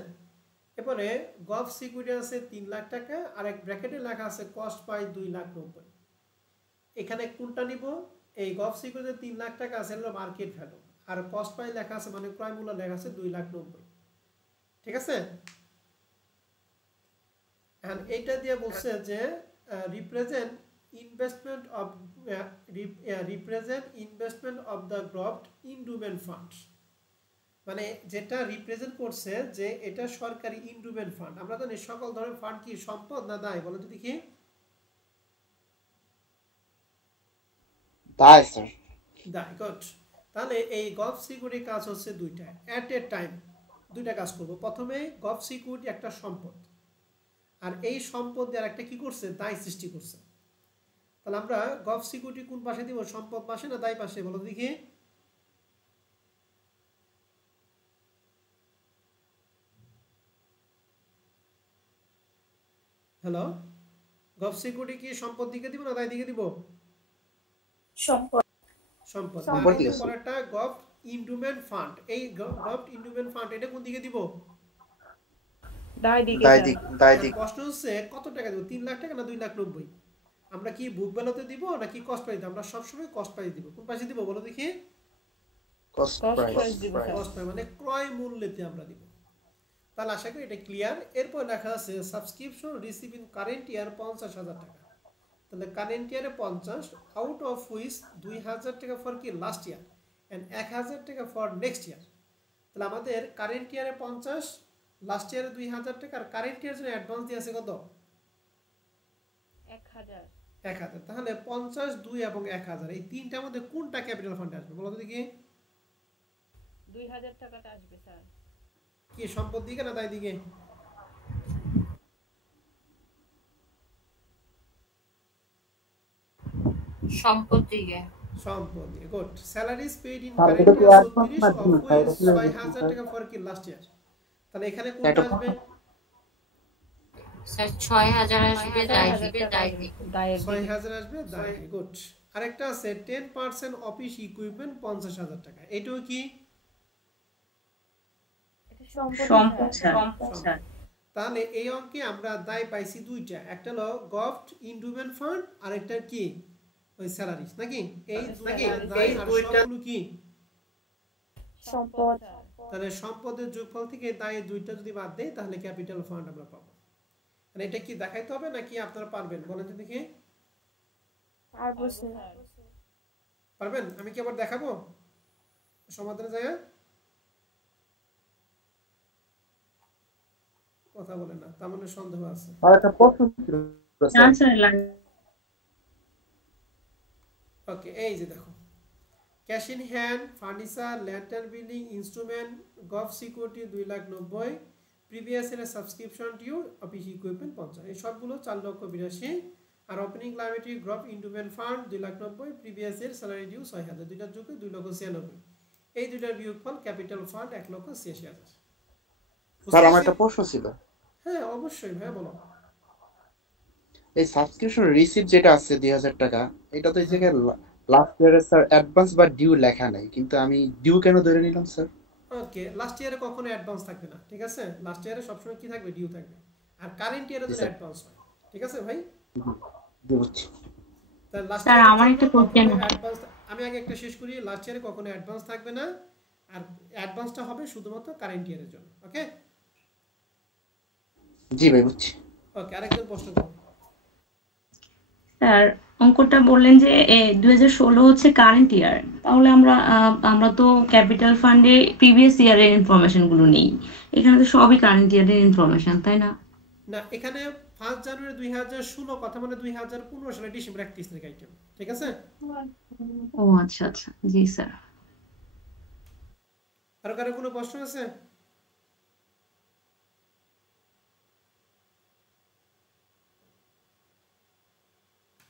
এরপরে গভ সিকিউরিটি আছে 3 লাখ টাকা, আর এক ব্র্যাকেটে লেখা আছে কস্ট পাই 2,90,000। এখানে কোনটা নিব? এই গভ সিকিউরিটিতে 3 লাখ টাকা আছে হলো মার্কেট ভ্যালু, আর কস্ট পাই লেখা আছে মানে ক্রয় মূল্য লেখা আছে 2,90,000। ঠিক আছে? এন্ড এটা দিয়ে বলছে যে represent investment of the group endowment fund, মানে যেটা রিপ্রেজেন্ট করছে যে এটা সরকারি ইনডুমেন্ট ফান্ড। আমরা জানি সকল ধরনের ফান্ড কি সম্পদ না দায় বলো তো দেখি? দায় স্যার। দায়। গুড। তাহলে এই গভ সিকিউরিটি কাজ হচ্ছে দুইটা, এট এ টাইম দুইটা কাজ করব। প্রথমে গভ সিকিউরিটি একটা সম্পদ, আর এই সম্পদ দিয়ে একটা কি করছে? দায় সৃষ্টি করছে। তাহলে আমরা গভ সিকিউরিটি কোন পাশে দিব? সম্পদ পাশে না দায় পাশে বলো দেখি? হ্যালো, গভ সিকিউরিটি কি সম্পদ দিকে দিব না দায় দিকে দিব? সম্পদ সম্পদ। আর সম্পদ এই ঠিক যে আছে। পরেরটা গভট ইন্ডুমেন্ট ফান্ড, এই গভট ইন্ডুমেন্ট ফান্ড এটা কোন দিকে দিব? দায় দিকে দায় স্যার। দিক দায় আর দিক প্রশ্ন হচ্ছে কত টাকা দিব, 3 লাখ টাকা না 2,90,000? আমরা কি বুক ভ্যালুতে দিব নাকি কস্ট প্রাইস? আমরা সবসময় কস্ট প্রাইস দিব। কোন প্রাইসে দিব বলো দেখি? কস্ট Cost প্রাইস price দিব স্যার। কস্ট প্রাইস মানে ক্রয় মূল্যতে আমরা দিব। তাহলে আশা করি এটা ক্লিয়ার। এরপর লেখা আছে সাবস্ক্রিপশন রিসিভ ইন কারেন্ট ইয়ার 50,000 টাকা। তাহলে কারেন্ট ইয়ারে 50, আউট অফ হুইচ 2,000 টাকা ফর কি লাস্ট ইয়ার এন্ড 1,000 টাকা ফর নেক্সট ইয়ার। তাহলে আমাদের কারেন্ট ইয়ারে 50, লাস্ট ইয়ারে 2,000 টাকা, আর কারেন্ট ইয়ার জন্য অ্যাডভান্স দিয়ে আছে কত? 1000 1,000। তাহলে 50, 2 এবং 1,000 এই তিনটার মধ্যে কোনটা ক্যাপিটাল ফান্ডে আসবে বলো তো দেখি? 2000 টাকাটা আসবে স্যার। কি সম্পদ দিকে না দায় দিকে? সম্পদ দিকে। সম্পদ দিয়ে। Good. Salaries paid in sir, current এটা কি ইয়ার advance 36 না অফ due? স্যার, হুইচ এটা কি 6,000 টাকা ফর কি লাস্ট ইয়ার। তাহলে এখানে কোনটা এটা আসবে? স্যার 6000 আসবে দায় দিকে, দায় দিকে। দায়ের দিকে। 6,000 আসবে দায়। গুড। আরেকটা আছে 10% অফিস ইকুইপমেন্ট 50,000 টাকা। এটাও কি এটা সম্পদ সম্পদ স্যার। স্যার। তাহলে এই অঙ্কে আমরা দায় পাইছি দুইটা, একটা হলো গভট ইন্ডুমেন্ট ফান্ড আর একটা কি ওই স্যালারিজ নাকি? এই নাকি দায় আর সবগুলো কি? সম্পদ স্যার। তাহলে সম্পদের যোগফল থেকে দায় দুইটা যদি বাদ দেই তাহলে ক্যাপিটাল ফান্ড আমরা পাবো। মানে এটা কি দেখাইতে হবে নাকি আপনারা পারবেন বলেন তো দেখি? পারবো স্যার। পারবেন? আমি কি আবার দেখাবো সমাধানের জায়গায়? কথা বলে না, তার মানে সন্দেহ আছে। আর একটা প্রশ্ন ছিল না স্যার। স্যার, ওকে, এই যে দেখো cash in hand, furniture, land and building, instrument, gov security 2,90,000, previous ইয়ারের সাবস্ক্রিপশন ডিউ, অফিস ইকুইপমেন্ট 50, এই সবগুলো 4,82,000। আর opening liability gov endowment fund 2,90,000, previous year salary due 6,000, দুইটার যোগে 2,96,000। এই দুইটার বিয়োগফল ক্যাপিটাল ফান্ড 1,86,000। স্যার আমার একটা প্রশ্ন ছিল, হ্যাঁ অবশ্যই ভাই বলো। এই সাবস্ক্রিপশন রিসিপ্ট যেটা আছে 2,000 টাকা, এটা তো এই জায়গায় লাস্ট ইয়ারে স্যার অ্যাডভান্স বা ডিউ লেখা নাই, কিন্তু আমি ডিউ কেন ধরে নিলাম স্যার? ওকে, লাস্ট ইয়ারে কখনো অ্যাডভান্স থাকবে না, ঠিক আছে? লাস্ট ইয়ারে সবসময় কি থাকবে? ডিউ থাকবে। আর কারেন্ট ইয়ারে যদি অ্যাডভান্স হয়, ঠিক আছে ভাই? বুঝছি। তাহলে লাস্ট স্যার, ইয়ারে আমার একটা question আছে। অ্যাডভান্স, আমি আগে একটা শেষ করি। লাস্ট ইয়ারে কখনো অ্যাডভান্স থাকবে না, আর অ্যাডভান্সটা হবে শুধুমাত্র কারেন্ট ইয়ারের জন্য। ওকে জি ভাই বুঝছি। ওকে, আরেকজন প্রশ্ন করুন। স্যার অঙ্কটা বললেন যে 2016 হচ্ছে কারেন্ট ইয়ার, তাহলে আমরা তো ক্যাপিটাল ফান্ডে প্রিভিয়াস ইয়ারের ইনফরমেশন গুলো নেই, এখানে তো সবই কারেন্ট ইয়ারের ইনফরমেশন, তাই না? না, এখানে 5 জানুয়ারি 2016 কথা মানে 2015 সালে ডিসেম্বর 31 তারিখ আইটেম, ঠিক আছে? ও আচ্ছা আচ্ছা, জি স্যার। আর কারো কোনো প্রশ্ন আছে?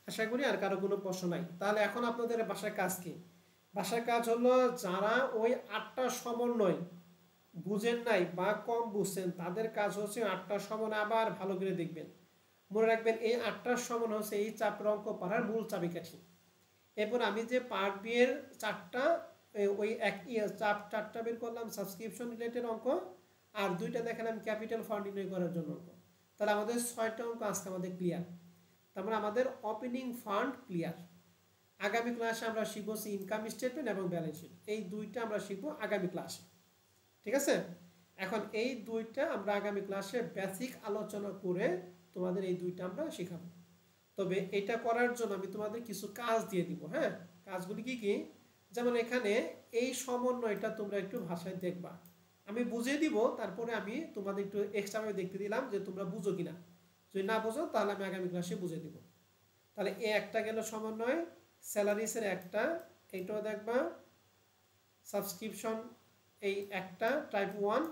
আশা করি আর কারো কোনো প্রশ্ন নাই। তাহলে এখন আপনাদের বাসার কাজ কি? বাসার কাজ হলো যারা ওই 8টা সমন্বয় বুঝেন নাই বা কম বুঝছেন, তাদের কাজ হচ্ছে 8টা সমন্বয় আবার ভালো করে দেখবেন। মনে রাখবেন এই 8টার সমন্বয় হচ্ছে এই চাপের অঙ্ক পড়ার মূল চাবিকাঠি। এরপর আমি যে পার্ট বি এর 4টা ওই চাপ 4টা বের করলাম সাবস্ক্রিপশন রিলেটেড অঙ্ক, আর 2টা দেখালাম ক্যাপিটাল ফান্ড নির্ণয় করার জন্য অঙ্ক। তাহলে আমাদের 6টা অঙ্ক আজকে আমাদের ক্লিয়ার। তারপরে আমাদের ওপেনিং ফান্ড ক্লিয়ার। আগামী ক্লাসে আমরা শিখবো ইনকাম স্টেটমেন্ট এবং ব্যালেন্স শিট, এই 2টা আমরা শিখবো আগামী ক্লাসে, ঠিক আছে? এখন এই 2টা আমরা আগামী ক্লাসে বেসিক আলোচনা করে তোমাদের এই 2টা আমরা শেখাবো। তবে এটা করার জন্য আমি তোমাদের কিছু কাজ দিয়ে দিব। হ্যাঁ, কাজগুলি কি কি? যেমন এখানে এই সমন্বয়টা তোমরা একটু ভাষায় দেখবা, আমি বুঝিয়ে দিব, তারপরে আমি তোমাদের একটু এক্সট্রাভাবে দেখতে দিলাম যে তোমরা বুঝো কিনা। যদি না বুঝো তাহলে আমি আগামী ক্লাসে বুঝিয়ে দিব। তাহলে এই একটা গেল সমন্বয়, স্যালারিসের একটা, এইটাও দেখবা, সাবস্ক্রিপশন এই একটা টাইপ 1,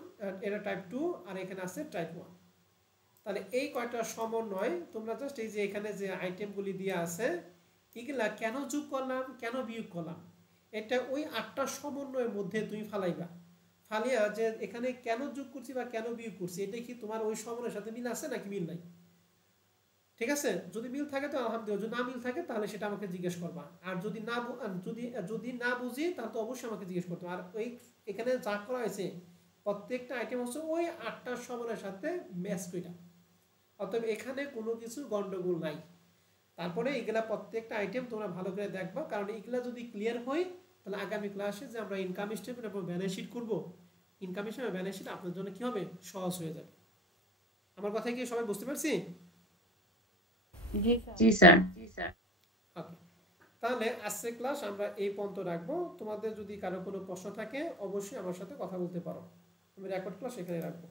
এটা টাইপ 2, আর এখানে আছে টাইপ 1। তাহলে এই কয়টা সমন্বয় তোমরা জাস্ট এই যে এখানে যে আইটেমগুলি দিয়ে আছে এগুলা কেন যোগ করলাম কেন বিয়োগ করলাম, এটা ওই 8টা সমন্বয়ের মধ্যে তুমি ফালাইবা। ফালিয়া যে এখানে কেন যোগ করছি বা কেন বিয়োগ করছি, এটা কি তোমার ওই সমন্বয়ের সাথে মিল আছে নাকি মিল নাই? ঠিক আছে? যদি মিল থাকে তো আলহামদুলিল্লাহ, যদি না মিল থাকে তাহলে সেটা আমাকে জিজ্ঞেস করবা। আর যদি না যদি না বুঝি তাহলে তো অবশ্যই আমাকে জিজ্ঞেস করতে হবে। আর ওই এখানে যা করা হয়েছে প্রত্যেকটা আইটেম হচ্ছে ওই 8টার সমানের সাথে ম্যাচ কইরা, অতএব এখানে কোনো কিছু গন্ডগোল নাই। তারপরে এগুলা প্রত্যেকটা আইটেম তোমরা ভালো করে দেখবা, কারণ এগুলা যদি ক্লিয়ার হয় তাহলে আগামী ক্লাসে যে আমরা ইনকাম স্টেটমেন্ট এবং ব্যালেন্স শিট করবো, ইনকাম স্টেটমেন্ট এবং ব্যালেন্স শিট আপনার জন্য কি হবে, সহজ হয়ে যাবে। আমার কথা কি সবাই বুঝতে পারছি? জি স্যার। ওকে, তাহলে আজকের ক্লাস আমরা এই পর্যন্ত রাখবো। তোমাদের যদি কারো কোনো প্রশ্ন থাকে অবশ্যই আমার সাথে কথা বলতে পারো। আমি রেকর্ড ক্লাস এখানে রাখবো।